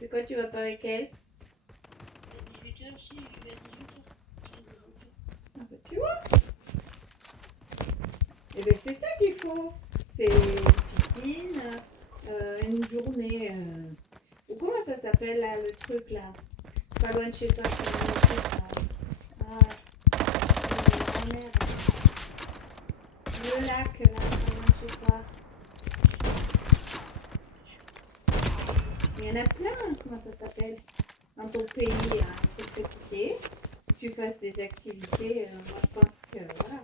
C'est quoi, tu vas pas avec elle? À 18h aussi, je vais à 18h. Ah bah, tu vois? Et bien c'est ça qu'il faut. C'est une piscine, une journée. Ou comment ça s'appelle là, le truc là? Pas loin de chez toi, c'est un truc là. Ah, oh merde. Le lac là, pas loin de chez toi. Il y en a plein, comment ça s'appelle? Dans ton pays, hein, il faut profiter. Tu fasses des activités. Moi je pense que voilà.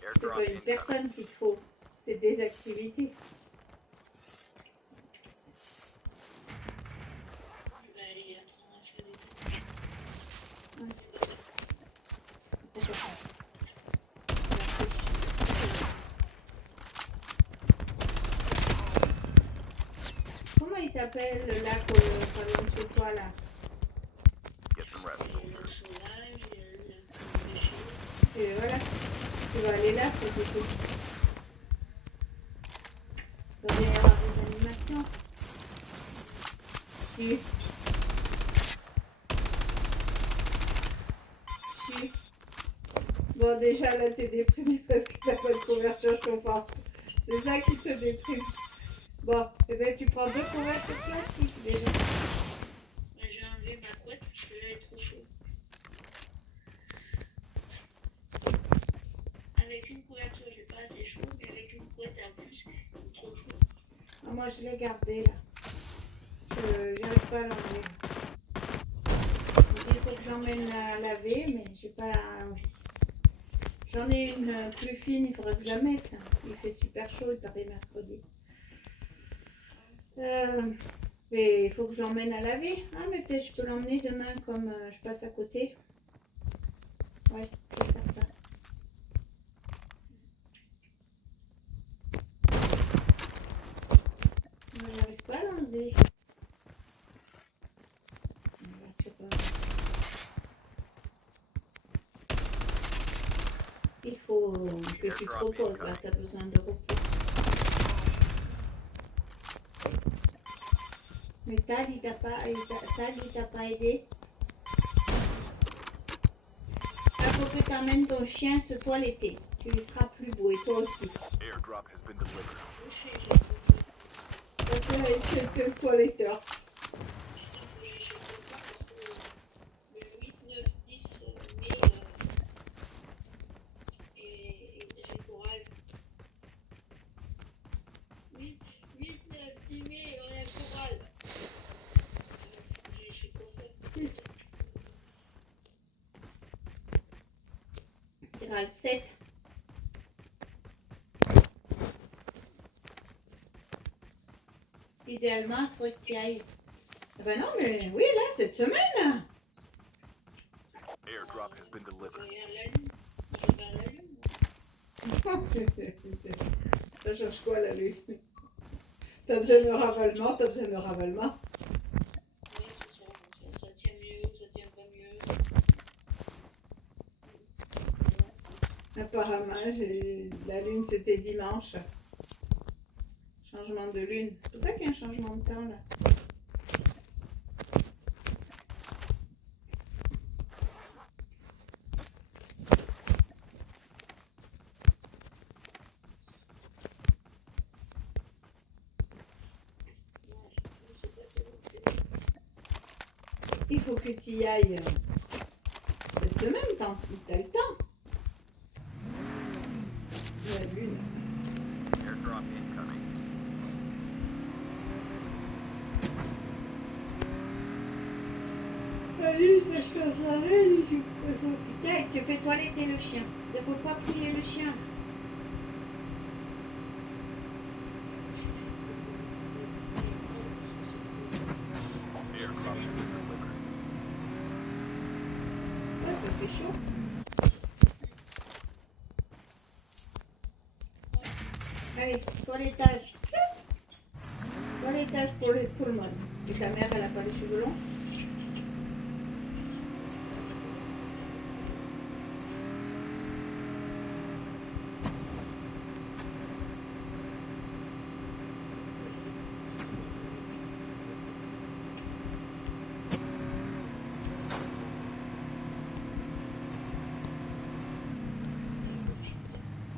C'est Airdrop pas une incoming. personne qu'il te faut, c'est des activités. Elle est en train de faire des Pourquoi pas? Comment il s'appelle le lac pas loin de chez toi là? Get some rest, soldier. chauffage, il y a eu un peu de Et voilà, tu vas aller là, c'est tout. Tu vas aller avoir des animations. Si. Si. Bon déjà là t'es déprimé parce que t'as pas de couverture chauffante. C'est ça qui te déprime. Bon, eh ben tu prends 2 couvertures plastiques déjà. J'ai enlevé ma couette parce que là il est trop chaud. Avec une couverture, j'ai pas assez chaud, mais avec une couette en plus, c'est trop chaud. Ah, moi je l'ai gardé là. J'arrive pas à l'enlever. Il faut que j'emmène à laver, mais j'ai pas envie. J'en ai une plus fine, il faudrait que je la mette. Il fait super chaud, il paraît mercredi. Mais il faut que j'emmène à laver. Ah, mais peut-être je peux l'emmener demain comme je passe à côté. Ouais, je vais faire ça. Mais j'arrive pas à l'enlever. Je sais pas. Il faut que tu te reposes, là, tu as besoin de repos. Mais Tal, il t'a pas aidé. Il faut que tu amènes ton chien se toiletter. Tu lui seras plus beau et toi aussi. Airdrop has been delivered. Couché, j'ai fait ça. Parce que c'est le toiletteur. Le 8, 9, 10 mai, et j'ai chorale. 8, 9, 10 mai, on a chorale. J'ai chez coiffeur. Tu iras le 7. Idéalement, il faudrait que tu y ailles. Ah ben non, mais oui, là, cette semaine. Airdrop has been Je delivered. regarde la lune. Je regarde la lune. Ça change quoi la lune? T'as besoin de ravalement, t'as besoin de ravalement. Ouais, c'est ça. Ça tient mieux, ça tient pas mieux. Apparemment, la lune c'était dimanche. Changement de lune. C'est pour ça qu'il y a un changement de temps là. faut que tu y ailles cette semaine, t'as le temps. La lune. Airdrop incoming. Allez, je te arrête, putain, tu fais toiletter le chien. Il ne faut pas couler le chien. Airdrop has been delivered. Ouais, ça fait chaud. Allez, toilettage. Toilettage pour le monde. Et ta mère, elle a pas les cheveux longs?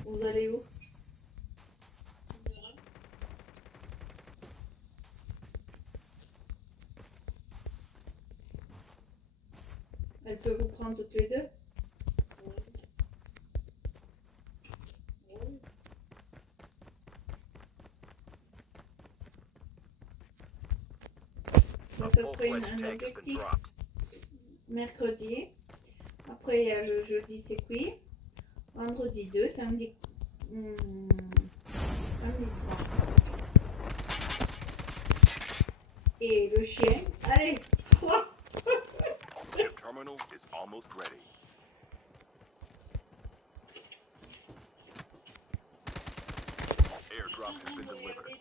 Vous allez où? Elle peut vous prendre toutes les deux? A Ça ferait full-fledged un tank has been objectif dropped. mercredi. Après, il y a le jeudi, c'est cuit. Vendredi 2, samedi. Samedi 3. Et le chien. Allez, 3. Chip terminal is almost ready. Airdrop has been delivered.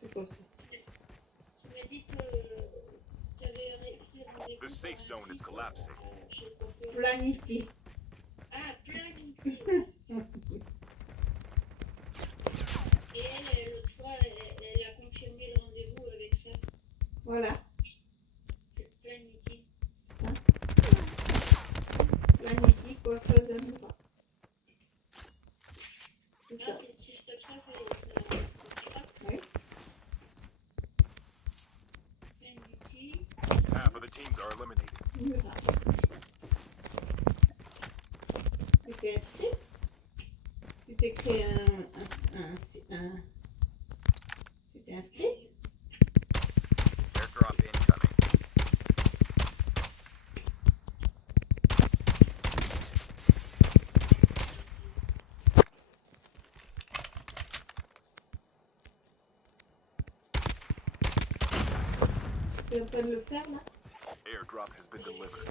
C'est quoi ça? Tu m'as dit que tu avais réussi à rendez-vous. The safe zone is collapsing. Planifie. Ah, planifié. Et elle, l'autre fois, elle a confirmé le rendez-vous avec ça. Voilà. C'est planifié. Planifie, coiffeuse à bras. C'est Ah, ça. si je tape ça, c'est ça. Oui. Planifié. Half of the teams are eliminated. Murat. Tu t'es inscrit? Tu t'es créé Tu t'es inscrit? Airdrop incoming. Tu es en train de le faire là? Airdrop has been delivered.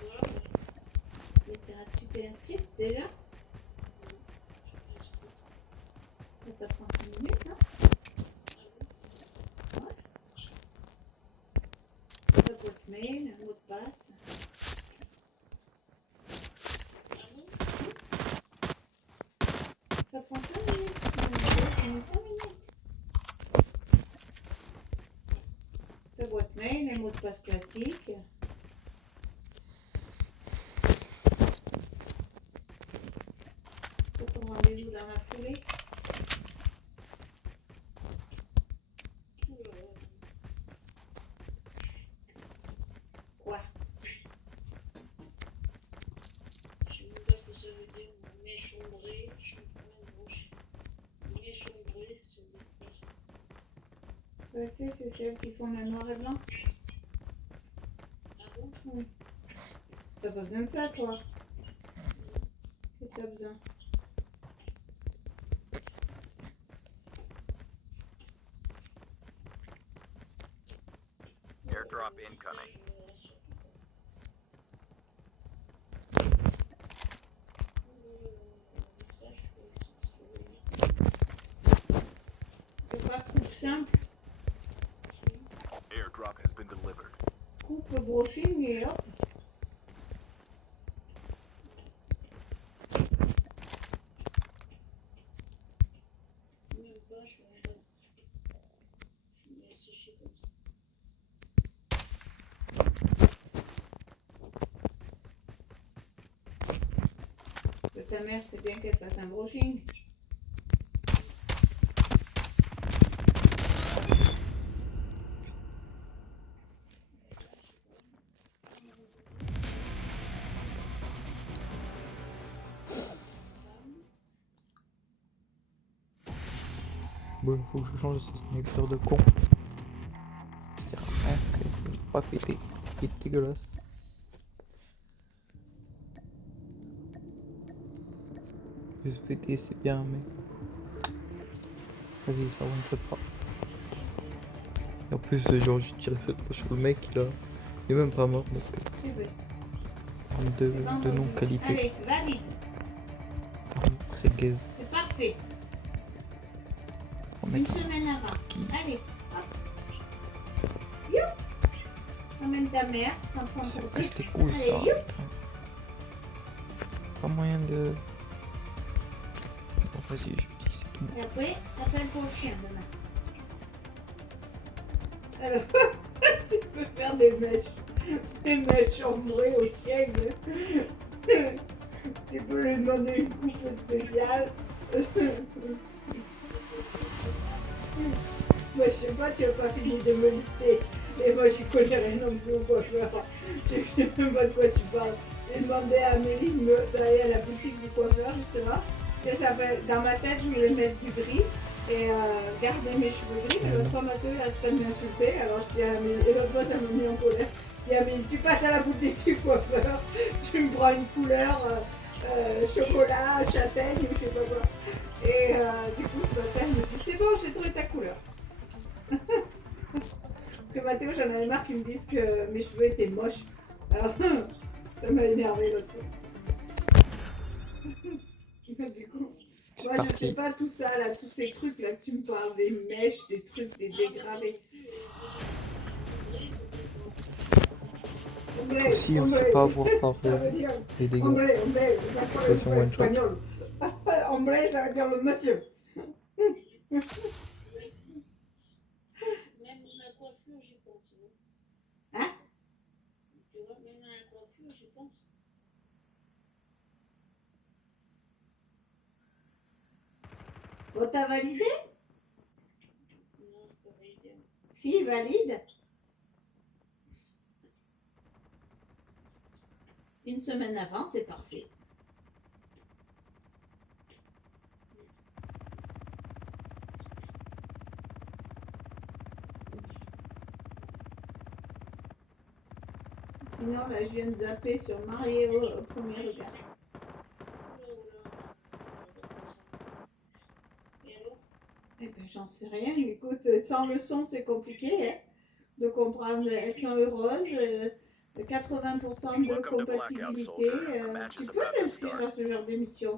Tu t'es inscrite déjà? Ça prend 5 minutes, hein? Ouais. Ta boîte mail, un mot de passe. Ça prend 5 minutes. 5 minutes. Ta boîte mail, un mot de passe classique. Pour ton rendez-vous dans la foulée. Quoi? Je sais même pas ce que ça veut dire, méchombré, je suis pas gauche. Méchombré, ça veut dire quoi ça? Ouais, tu sais, c'est celles qui font le noir et blanc. Ah bon? Oui. T'as pas besoin de ça, toi? Qu'est-ce que t'as besoin? Airdrop incoming. C'est pas coupe simple, Airdrop has been delivered. coupe brushing et hop. Même pas, je vais sécher comme ça. Ta mère, c'est bien qu'elle fasse un brushing. Bon, il faut que je change ce sniper de con. C'est rien que il est pas pété. Il est dégueulasse. Se péter c'est bien mais... Vas-y ça on peut pas. Et en plus genre j'ai tiré cette fois sur le mec il est même pas mort donc C'est vrai. de non qualité. Allez, valide. Très gaze. C'est parfait. On Une est semaine avant. qui Allez, hop. Youp. Emmène ta mère, t'en prends ça ton casse truc. les couilles Allez, ça. youp. Putain. Pas moyen de... Bon vas-y je dis c'est tout. Et après, appelle pour le chien demain. Alors, tu peux faire des mèches chambrées au chien. Tu peux lui demander une coupe spéciale. Moi, je sais pas, tu n'as pas fini de me lister. Et moi, je connais rien non plus au coiffeur. Je sais même pas de quoi tu parles. J'ai demandé à Amélie d'aller à la boutique du coiffeur, justement. Et ça fait, dans ma tête, je voulais mettre du gris et garder mes cheveux gris. Mais l'autre fois, Mathieu a très bien insulté. Alors, je dis à Amélie, et l'autre fois, ça m'a mis en colère. Je dis à Amélie, tu passes à la boutique du coiffeur, tu me prends une couleur chocolat, châtaigne ou je sais pas quoi. Et du coup, ce matin, je me dis, c'est bon, j'ai trouvé ta couleur. Parce que Mathéo, j'en avais marre qu'ils me disent que mes cheveux étaient moches. Alors, ça m'a énervé l'autre fois. Du coup, C'est moi je parti. sais pas tout ça là, tous ces trucs là que tu me parles, des mèches, des trucs, des dégradés. Aussi on sait pas avoir par ça veut dire les dégâts. hombre, d'accord, Façon le one shot. espagnol. Hombre, ça veut dire le monsieur. Même la coiffure, j'y pense. Hein? Tu vois, même à la coiffure, j'y pense. Bon, t'as validé? Non, c'est pas validé. Si, valide. Une semaine avant, c'est parfait. Sinon, là, je viens de zapper sur Mario au premier regard. Et alors? Eh ben, j'en sais rien. Écoute, sans le son, c'est compliqué hein, de comprendre. Elles sont heureuses. 80% de compatibilité. Tu peux t'inscrire à ce genre d'émission.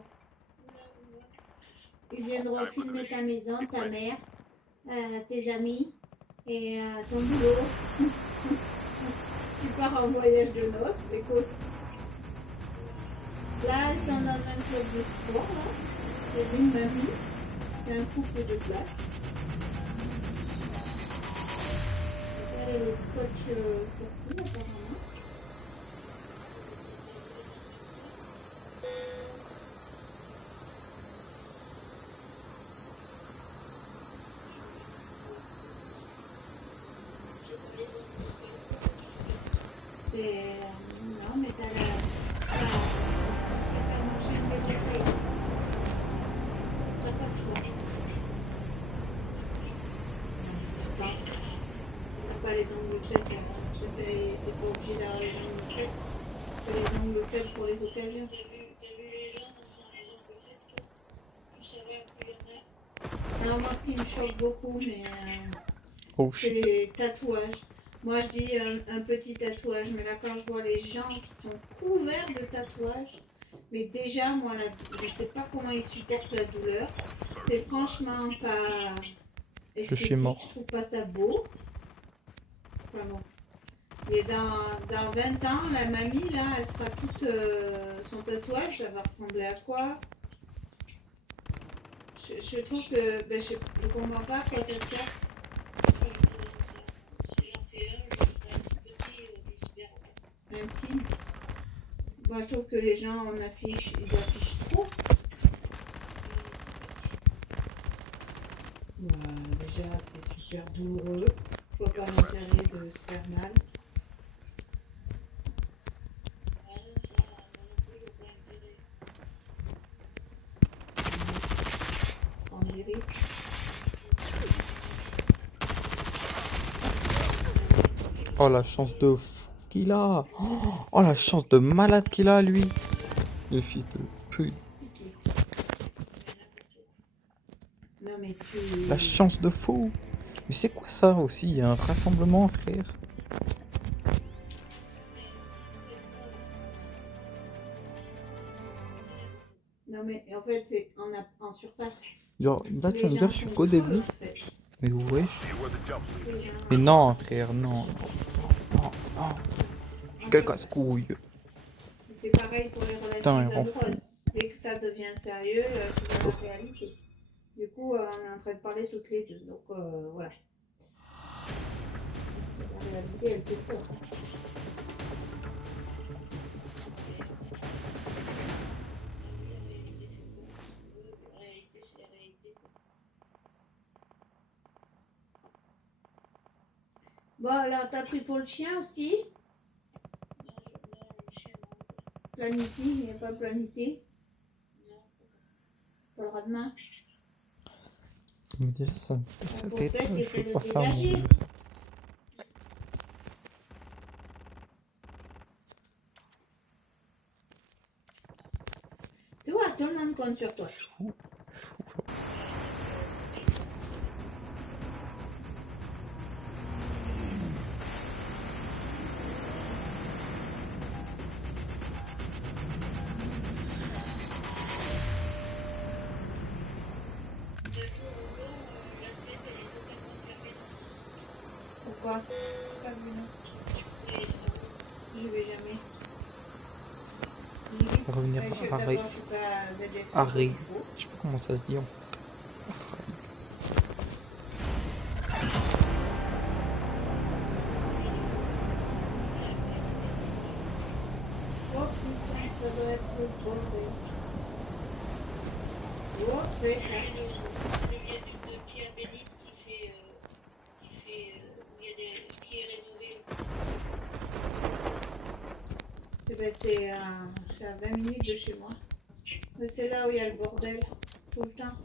Ils viendront filmer ta maison, ta mère, tes amis et ton boulot. Tu pars en voyage de noces. Écoute. Là, elles sont dans un club de sport. Là. C'est une mamie. C'est un couple de blagues. Elle est le scotch sportif apparemment. Non, mais t'as la... C'est faire marcher une développée. T'as pas le choix. T'as pas les ongles faits, t'es pas obligé d'avoir les ongles faits. T'as les ongles faits pour les occasions. T'as vu les gens sans les ongles faits, toi? Tu savais un peu il y en a? Non, moi, ce qui me choque beaucoup, mais Oh c'est shit. les tatouages. Moi, je dis un petit tatouage, mais là, quand je vois les gens qui sont couverts de tatouages, mais déjà, moi, je sais pas comment ils supportent la douleur. C'est franchement pas esthétique. suis mort. Je trouve pas ça beau. Enfin bon. Et dans 20 ans, la mamie, là, elle sera toute son tatouage, ça va ressembler à quoi? Je trouve que, ben, je comprends pas à quoi ça sert. Si j'en fais un, je ferai un tout petit, j'espère. Intime. Moi, je trouve que les gens ils affichent trop. Déjà, c'est super douloureux. Je vois pas l'intérêt de se faire mal. Prendre les risques. Oh la chance de fou qu'il a. Oh la chance de malade qu'il a lui. Le fils de pute. Piqué. Non mais tu... La chance de fou. Mais c'est quoi ça aussi? Il y a un rassemblement frère. Non mais en fait c'est en surface. Genre là tu Les vas me gens dire je suis sont qu'au début. folles, en fait. Mais ouais. You were the jump leader. Les gens- Mais non frère, non. Non, non. Quel casse-couille. C'est pareil pour les relations Putain, il rend amoureuses. Dès que ça devient sérieux, c'est dans la réalité. Du coup, on est en train de parler toutes les deux. Donc voilà. La réalité, elle fait peur. La réalité, c'est la réalité. Bon, alors, t'as pris pour le chien aussi? Non, le chien, non. Planité, il n'y a pas planité. Non. Pas le ras de main. Mais déjà ça me fait sa Pour tête. peut-être Je qu'il fais fait pas le ça mon dégager. Dieu. Tu vois, tout le monde compte sur toi. Pourquoi? Pas vu, non. Je vais jamais. J'y vais. On va revenir Ouais, à Harry. d'abord, je suis pas vedette. Harry. Je sais pas comment ça se dit en Oh putain, ça doit être le bordel. Oh, c'est Le viaduc de Pierre Bénite où il y a qui est rénové. Eh ben, c'est à 20 minutes de chez moi. Mais c'est là où il y a le bordel, tout le temps.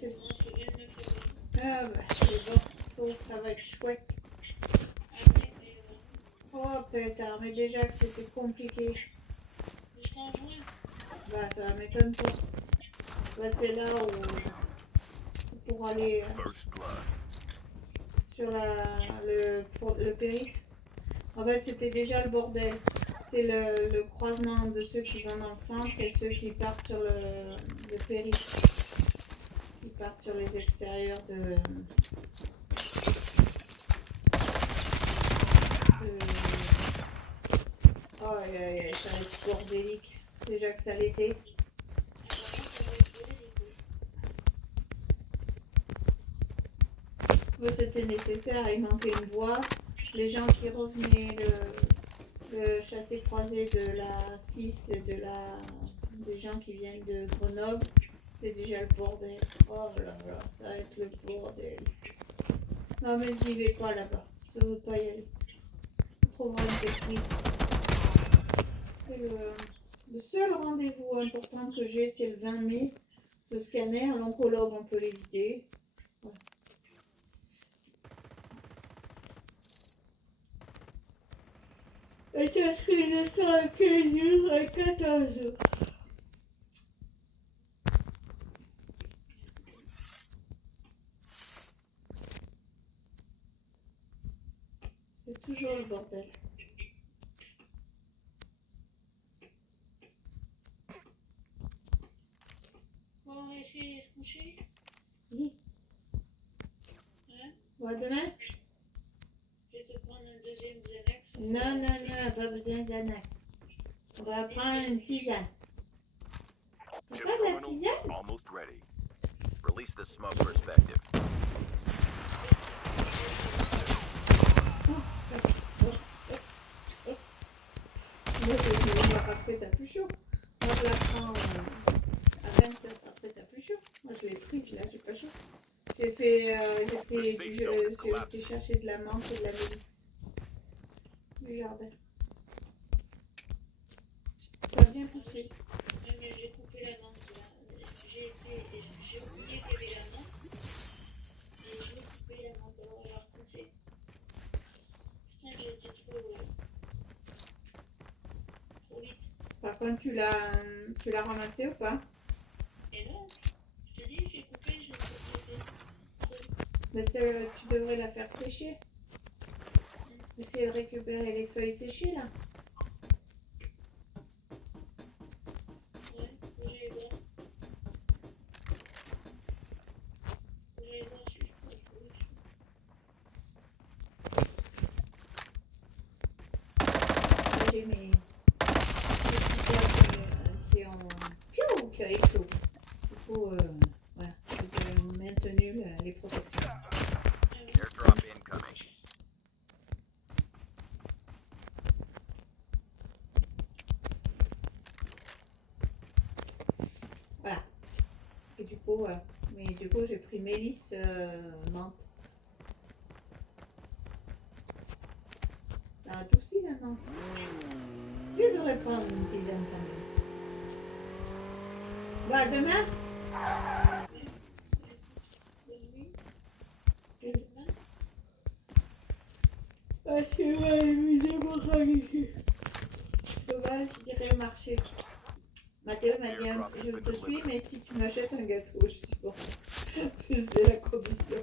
C'est... Non, c'est bien de faire. Ah bah, c'est bon, oh, ça va être chouette. Après, Oh pétard, mais déjà que c'était compliqué. jusqu'en juin. Bah, ça m'étonne pas. Bah, c'est là où... pour aller First blood. sur le périph'. En fait, c'était déjà le bordel. C'est le croisement de ceux qui vont dans le centre et ceux qui partent sur le périph'. Qui partent sur les extérieurs de... Oh, ça va être bordélique. Déjà que ça l'était. Ouais, c'était nécessaire, il manquait une voie. Les gens qui revenaient le chassé-croisé de la 6 et des gens qui viennent de Grenoble, c'est déjà le bordel. Oh là là, ça va être le bordel. Non mais j'y vais pas là-bas, je veux pas y aller. Trop grande technique. Et le seul rendez-vous important que j'ai, c'est le 20 mai. Ce scanner, l'oncologue, on peut l'éviter. Ouais. Et t'inscris le 5 jours à 14 jours. C'est toujours le bordel. Bon, on va essayer de se coucher. Oui. Hein? Bon, demain? Je vais te prendre un deuxième Xanax. Non, non, non, pas besoin d'anax. On va prendre une tisane. C'est Chip pas de la terminal is tisane? almost ready. Release the smoke perspective. Moi, je après, t'as plus chaud. Moi, je la prends à 27, après, t'as plus chaud. Moi, je l'ai prise, là, j'ai pas chaud. J'ai été chercher de la menthe et de la mélisse. Du jardin. Ça a bien poussé. Ouais, mais j'ai coupé la menthe là. J'ai oublié qu'il y avait la menthe. Et j'ai coupé la menthe. Alors, on va recouper. Putain, contre, tu l'as ramassé ou pas? Et non, je te dis, j'ai coupé, je l'ai coupé. Mais tu devrais la faire sécher. Essayer de récupérer les feuilles séchées là. Ouais, faut que j'aille voir. Faut que j'aille voir si je peux trouver. Là, j'ai mes petits pois qui ont qui a éclos. Du coup, voilà, j'ai maintenu les protections. Airdrop incoming. Voilà. Et du coup, j'ai pris Mélisse menthe. Ça a adouci la menthe. Tu devrais prendre une tisane quand même. Bon, à demain. Bonne nuit. Et demain, Ah, c'est vrai, évidemment, dommage, j'irai marcher. Mathéo m'a dit, je te suis, mais si tu m'achètes un gâteau, je dis bon, c'est la condition.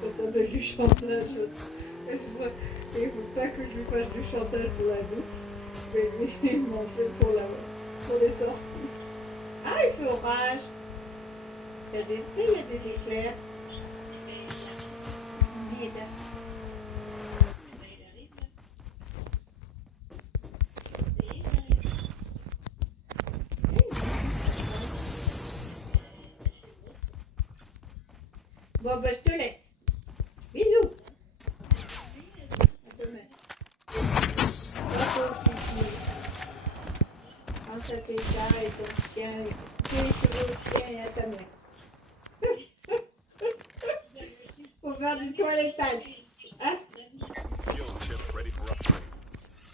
Ça s'appelle du chantage. Il ne faut pas que je lui fasse du chantage pour la bouffe. Mais il m'en fait pour les sorties. Ah, il fait orage. Tu sais, il y a des éclairs. Vide. il arrive là. Et il arrive. Bon, bah, je te laisse. Bisous. À demain. Quand ça fait ça et ton chien, tu es au chien et à ta mère. Faut faire du toilettage. Hein? Skill chips ready for upgrade.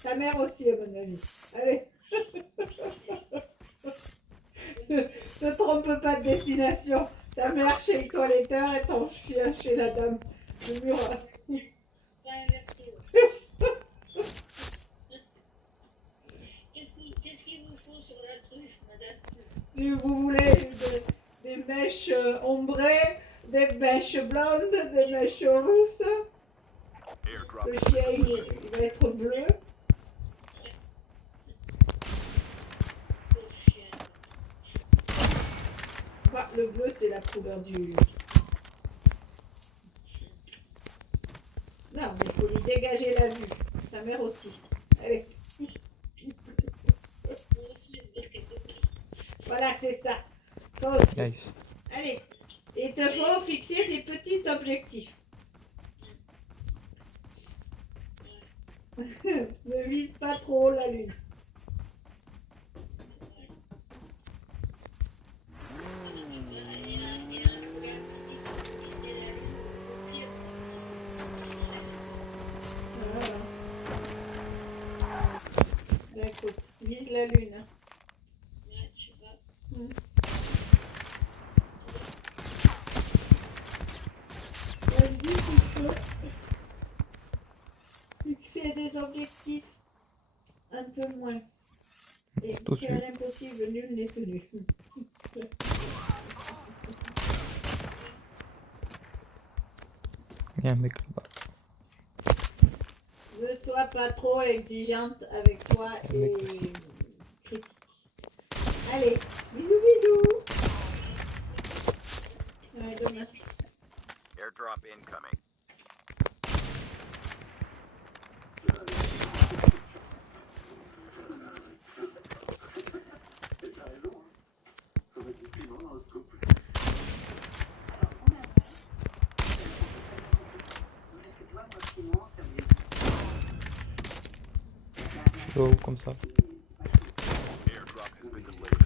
Ta mère aussi, à mon avis. Allez. Ne trompe pas de destination. Ta mère chez le toiletteur et ton chien chez la dame du mur. Pas inversé. Qu'est-ce qu'il vous faut sur la truffe, madame? Si vous voulez des mèches ombrées, des mèches blondes, des mèches rousses, Airdrop le is chien il va être bleu. Pauvre chien. Enfin, le bleu c'est la couleur du... Non, mais il faut lui dégager la vue. Ta mère aussi. Allez. Moi aussi, je veux dire quelque chose. Voilà, c'est ça. Toi aussi. Nice. Allez. Il te faut fixer des petits objectifs. Ne vise pas trop la lune. Il a trouvé un petit qui c'est la lune au pire. Voilà. Ben écoute, vise la lune. Hein. Ouais, je sais pas. Vas-y, tu peux fixer des objectifs un peu moins. Et Tout c'est suit. l'impossible, nul n'est tenu. Il y a un mec là-bas. Ne sois pas trop exigeante avec toi Un et mec aussi. critique. Allez, bisous bisous. Ouais, demain. airdrop incoming. Oh, comme ça. Airdrop has been delivered.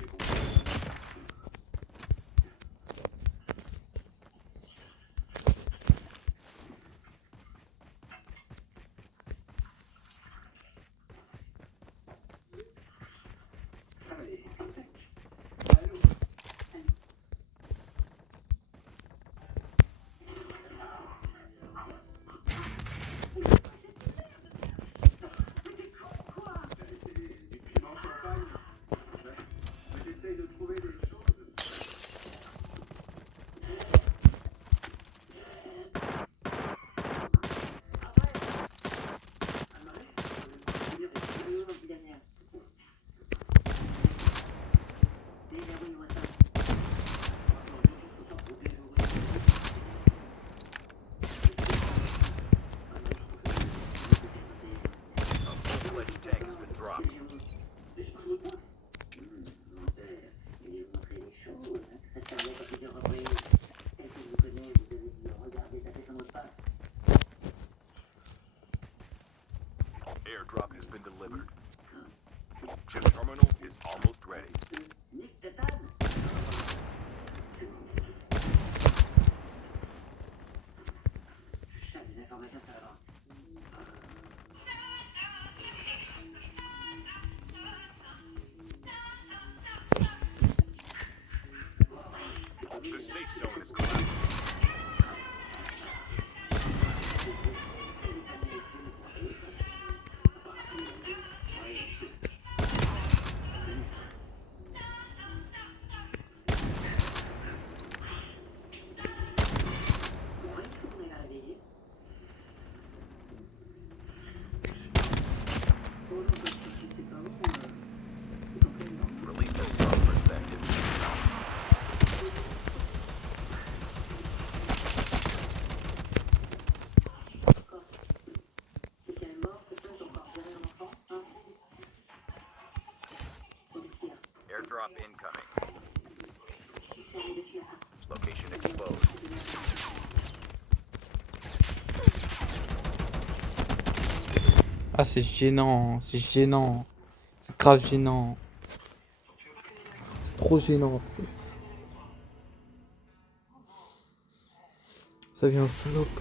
Airdrop has been delivered. Chip terminal is almost ready. The safe zone is collapsing. Release the star perspective. Airdrop incoming. Location exposed. Ah, c'est gênant, c'est gênant. C'est grave gênant. C'est trop gênant. Ça vient au salope.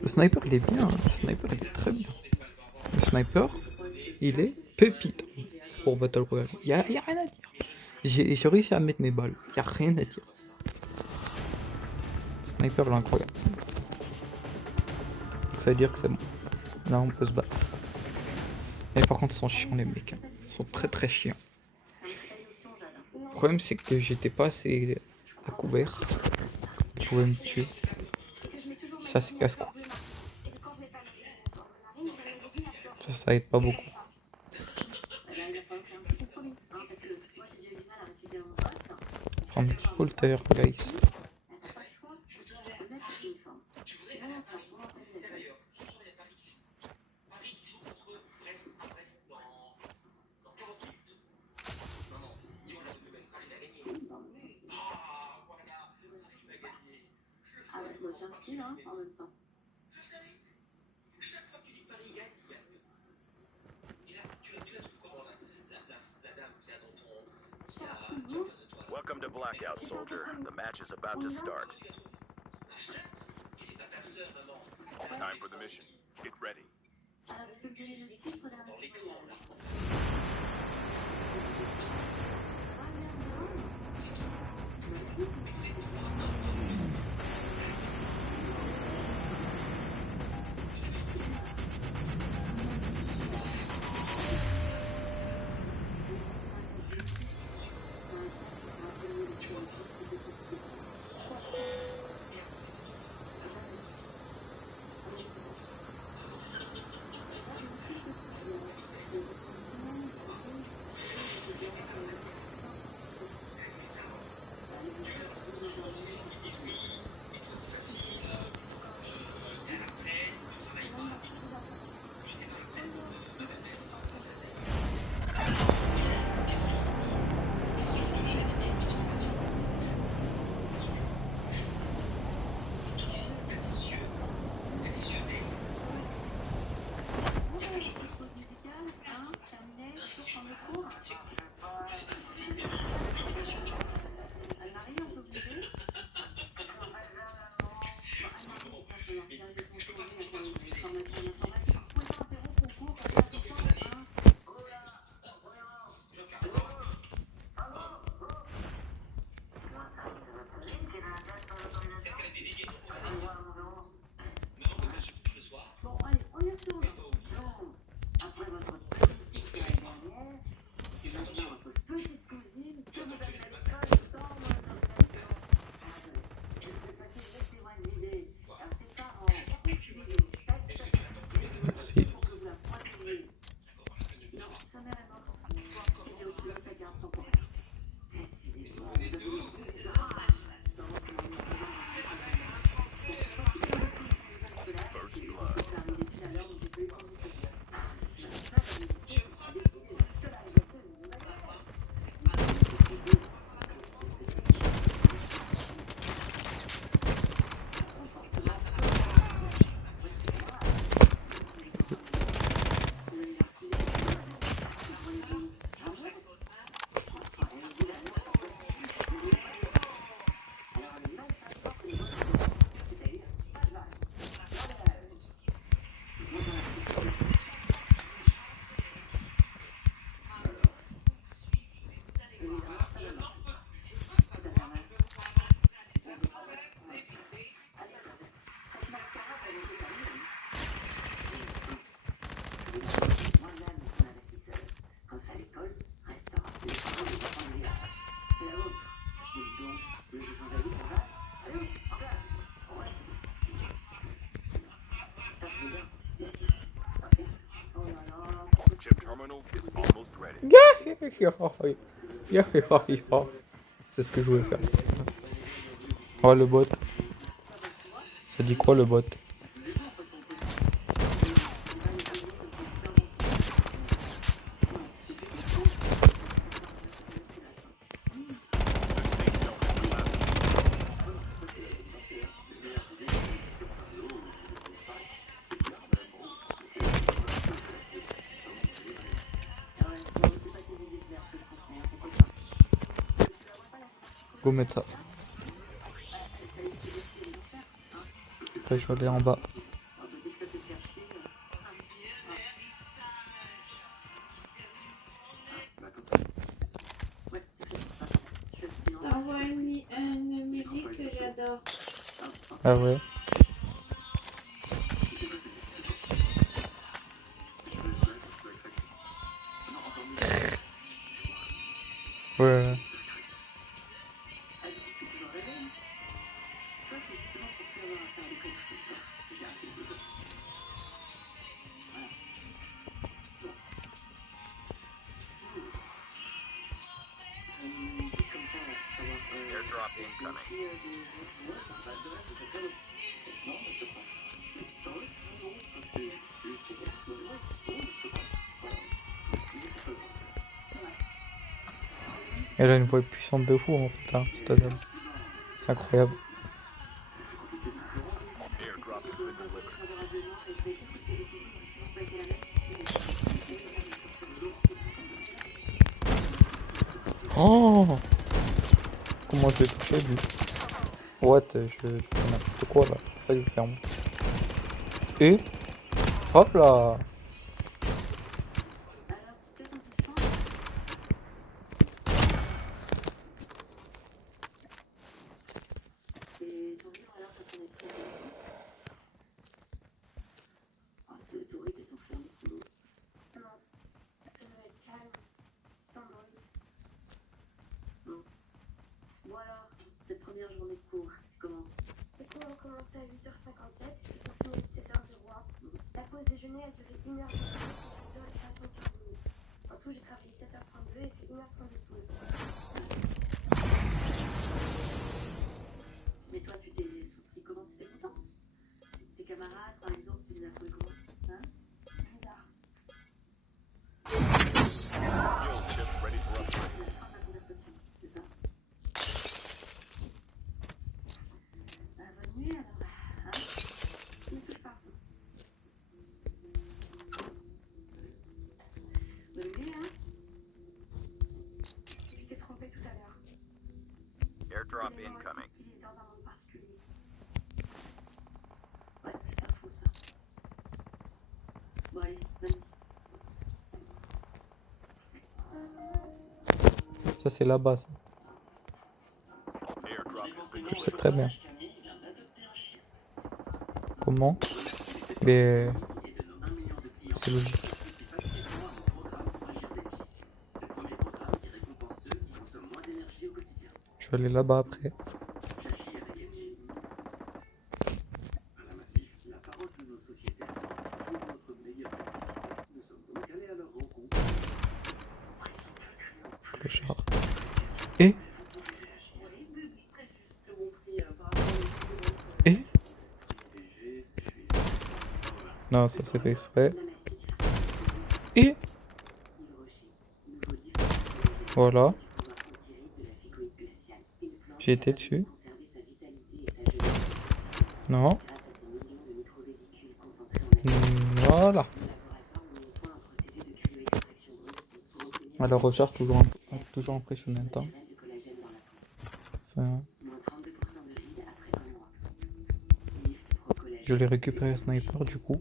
Le sniper il est bien, le sniper il est très bien. Le sniper il est pépite pour Battle Royale. Y'a rien à dire. J'ai réussi à mettre mes balles, y'a rien à dire. Le sniper il est incroyable. Ça veut dire que c'est bon. Là on peut se battre. Mais par contre ils sont chiants les mecs. Hein. Ils sont très très chiants. Le problème c'est que j'étais pas assez à couvert. Je pouvais me tuer. Ça c'est casse-cou. Ça aide pas beaucoup. Prendre full tire guys. C'est un style hein, en même temps. Welcome to Blackout, soldier. The match is about to start. Time for the mission. Get ready. Chip terminal is almost ready. C'est ce que je voulais faire. Oh le bot. Ça dit quoi le bot? Go mettre ça. Après je vais aller en bas. T'envoies une musique que j'adore. Ah ouais. Ouais. Airdrop incoming. Elle a une voix puissante de fou en fait, hein, cette dame. C'est incroyable. Airdrop has been delivered. Oh, comment je l'ai touché lui? What? Je fais n'importe quoi là. C'est ça que je ferme. Et hop là. Bon alors, cette première journée de cours, c'est comment? Les cours ont commencé à 8h57 et se sont finis à 17h01. La pause déjeuner a duré 1h10 et de récréation de 15 minutes. En tout, j'ai travaillé 7h32 et fait 1h32 de pause. Mais toi, tu t'es sortie comment? Tu étais contente? Tes camarades, par exemple, tu les as trouvés comment? Hein? Bizarre. Skill chip ready for upgrade. Fin de la conversation, c'est ça? Bonne nuit alors, hein? Ne touche pas. Bonne nuit, hein? Tu t'es trompé tout à l'heure. Airdrop C'est le moment incoming. qu'il est dans un monde particulier. Ouais, c'est pas faux ça. Bon allez, bonne nuit. Ça c'est là-bas ça. Airdrop has been Je sais delivered. très bien. Comment? Mais c'est logique. Je vais aller là-bas après. À la Massif, la parole de nos sociétaires sera toujours notre meilleure publicité. Nous sommes donc allés à leur rencontre. Le char. Et Et non, ça c'est fait exprès. Et voilà. J'ai été dessus. Non. Voilà. À la recherche, toujours impressionnante. Hein. Enfin, je l'ai récupéré sniper du coup.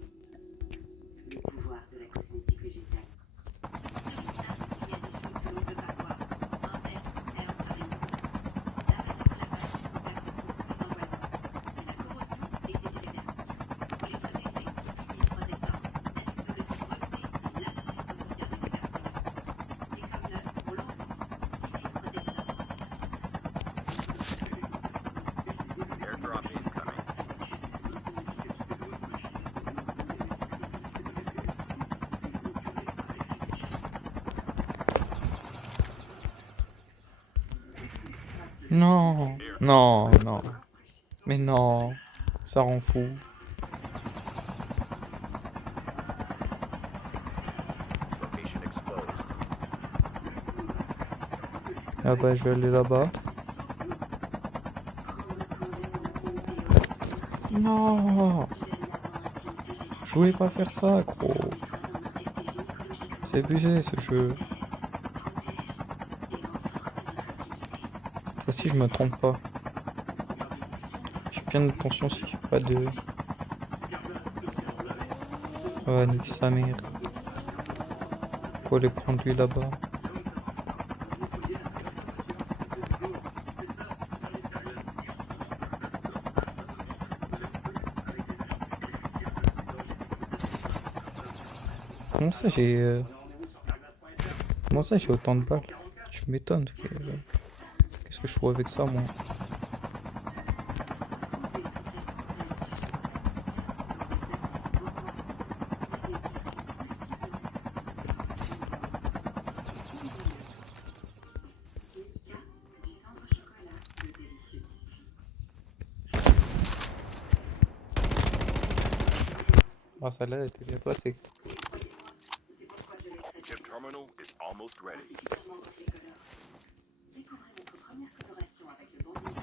Non, non, non. Mais non, ça rend fou. Location exposed. Ah bah je vais aller là-bas. Non, je voulais pas faire ça, gros. C'est abusé ce jeu. Cette fois-ci je me trompe pas. J'ai bien attention si j'ai pas de... Ouais, nique sa mère. Faut aller prendre lui là-bas. Comment ça j'ai... Comment ça j'ai autant de balles? Je m'étonne. Qu'est-ce que je fous avec ça moi? Ah celle-là elle était bien placée. Chip terminal is almost ready. Découvrez votre première coloration avec le bandit.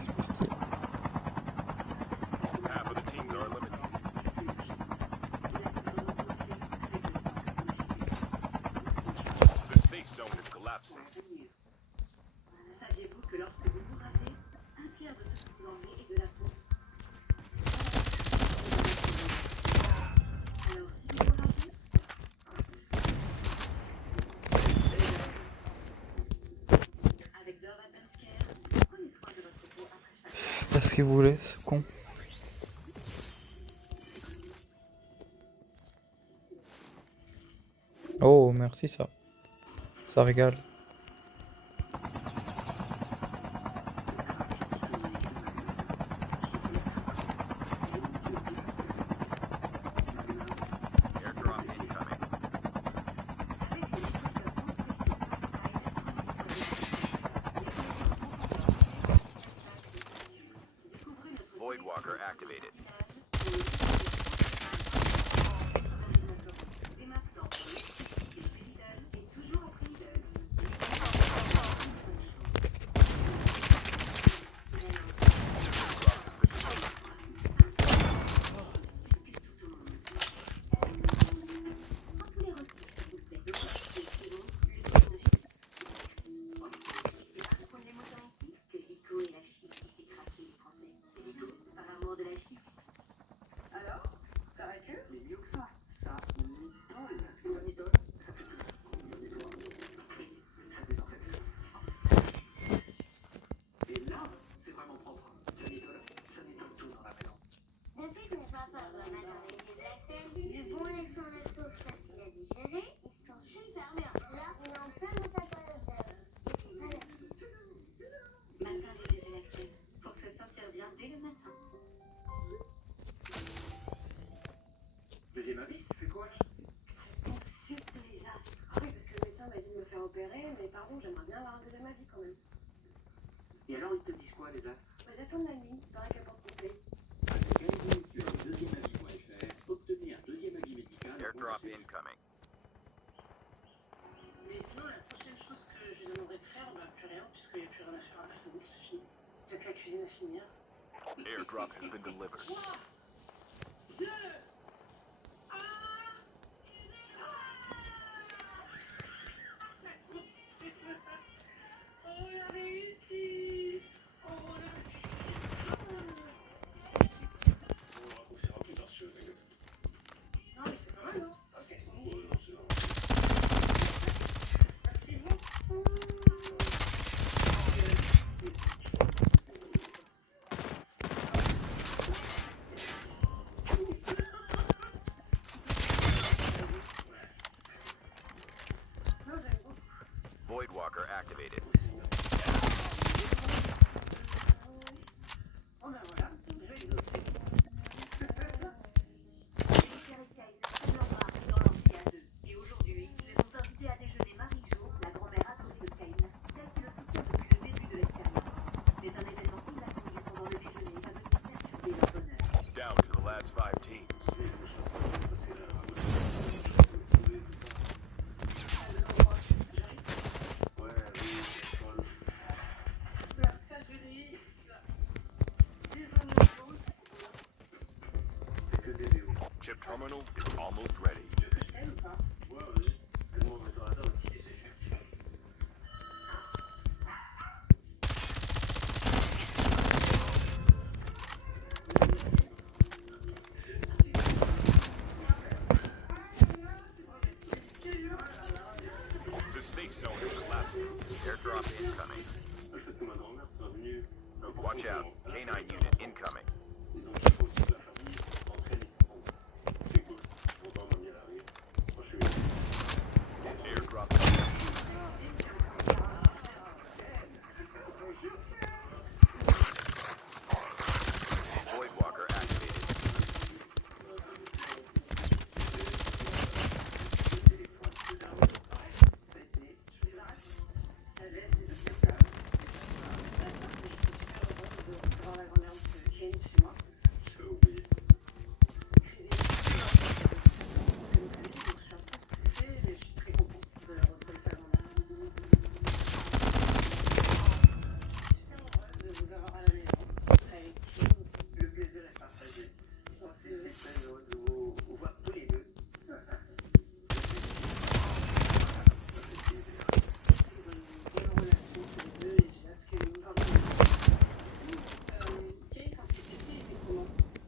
C'est parti. Half of the teams are eliminated. The safe zone is collapsing. Saviez-vous que lorsque vous vous rasez, un tiers de ce que vous enlevez est de la peau? Alors si vous vous rasez, avec Dove Advanced Care, prenez soin de votre peau après chaque rasage. Qu'est-ce qu'il voulait ce con? Oh merci ça. Ça régale. Airdrop incoming. Voidwalker activated. Et maintenant, c'est Lidl et toujours au prix Lidl. Alors, ça récure? Mais mieux que ça, ça nitole. Ça nitole, ça fait tout. Ça nettoie. Ça désinfecte. Et là, c'est vraiment propre. Ça nettoie tout dans la maison. Depuis que papa va m'adapter des lactelles, du bon lait sans lactose facile à digérer, ils sont super bien. Là, on est en plein dans sa période d'âge. Matin léger lactel pour se sentir bien dès le matin. Deuxième avis, tu fais quoi? Consulte les astres. Ah oui, parce que le médecin m'a dit de me faire opérer, mais pardon, j'aimerais bien avoir un deuxième avis quand même. Et alors, ils te disent quoi, les astres? Bah, j'attends la nuit, pareil qu'à porte conseil. Avec 15 000 sur deuxièmeavis.fr, obtenez un deuxième avis médical. en Airdrop moins de 7 jours. incoming. Mais sinon, la prochaine chose que je lui demanderais de faire, bah plus rien, puisqu'il n'y a plus rien à faire. Ah, c'est bon, c'est fini. Peut-être la cuisine à finir. Airdrop has been delivered. 3, 2, 1. On a réussi. On a réussi. On fera plus tard si tu veux, t'inquiète. Non, mais c'est pas mal, non? Ah, c'est trop beau, non, c'est vrai. Merci beaucoup. Non, j'aime beaucoup. Voidwalker activated. Oh ben voilà, je vais exaucer. Les caractéristiques sont dans l'amphi A2. Et aujourd'hui, ils les ont invités à déjeuner Marie-Jo terminal is almost ready. Tu veux que je t'aime ou pas? Ouais, vas-y. Aide-moi, attends, qui c'est fait? The safe zone is collapsing. Airdrop incoming. Le fait que ma grand-mère soit venue, c'est important. Watch out. K9 unit incoming. Et donc il faut aussi que la famille entraîne les enfants. C'est cool. Je suis content, mamie, elle arrive. Moi, je suis bien. Airdrop. Voidwalker activated. J'ai oublié. Le plaisir est partagé. On s'est très heureux de vous voir tous les deux.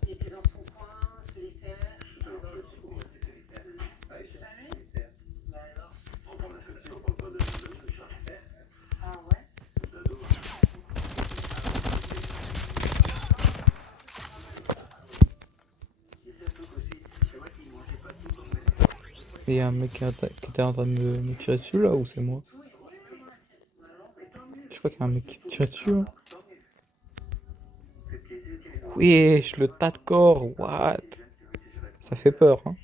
Il était dans son coin, solitaire. Toujours petit pour moi, les solitaires. Ouais, je suis Jamais. solitaire. Bah alors. On parle de petit, on parle pas de solitaire. Ah ouais. D'ado. C'est surtout qu'aussi, c'est moi qui ne mangeais pas tout comme elle. Il y a un mec qui était en train de me tirer dessus là ou c'est moi? Je crois qu'il y a un mec qui me tire dessus. Hein. C'est plaisir qu'il est Wesh, le tas de corps, what? Ça fait peur, hein.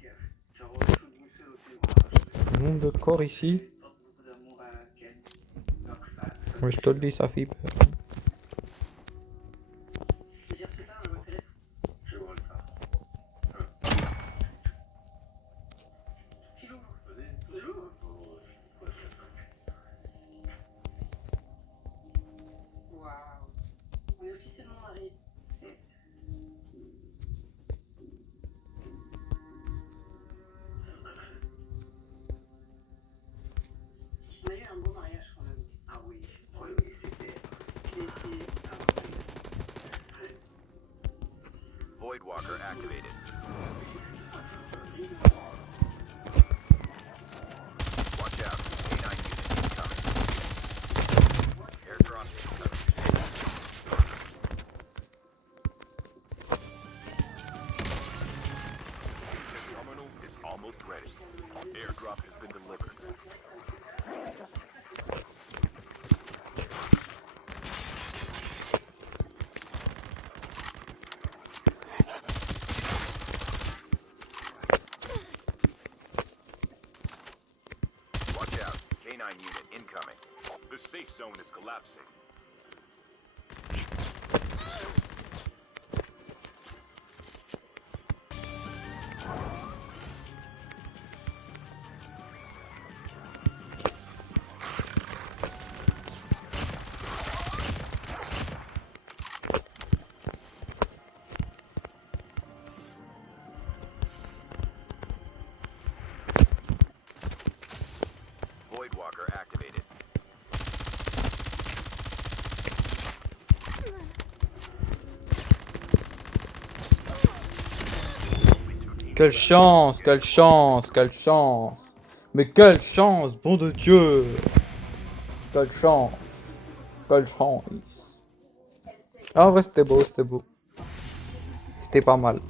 Le nombre de corps ici. Moi je te le dis, ça fait peur. J'ai reçu ça dans ma boîte aux lettres. Je vois le cas. Filou. Vas-y, c'est toujours. Ouais, Waouh. On est officiellement mariés. On a eu un beau mariage quand même. Ah oui, c'était. Il était Voidwalker activated. Watch out. K9 unit incoming. Airdrop incoming. The terminal is almost ready. Airdrop has been delivered. Watch out. K9 unit incoming. The safe zone is collapsing. Voidwalker activated. Quelle chance, quelle chance, quelle chance. Mais quelle chance, bon de Dieu. Quelle chance. Quelle chance. Ah, en vrai, c'était beau, c'était beau. C'était pas mal.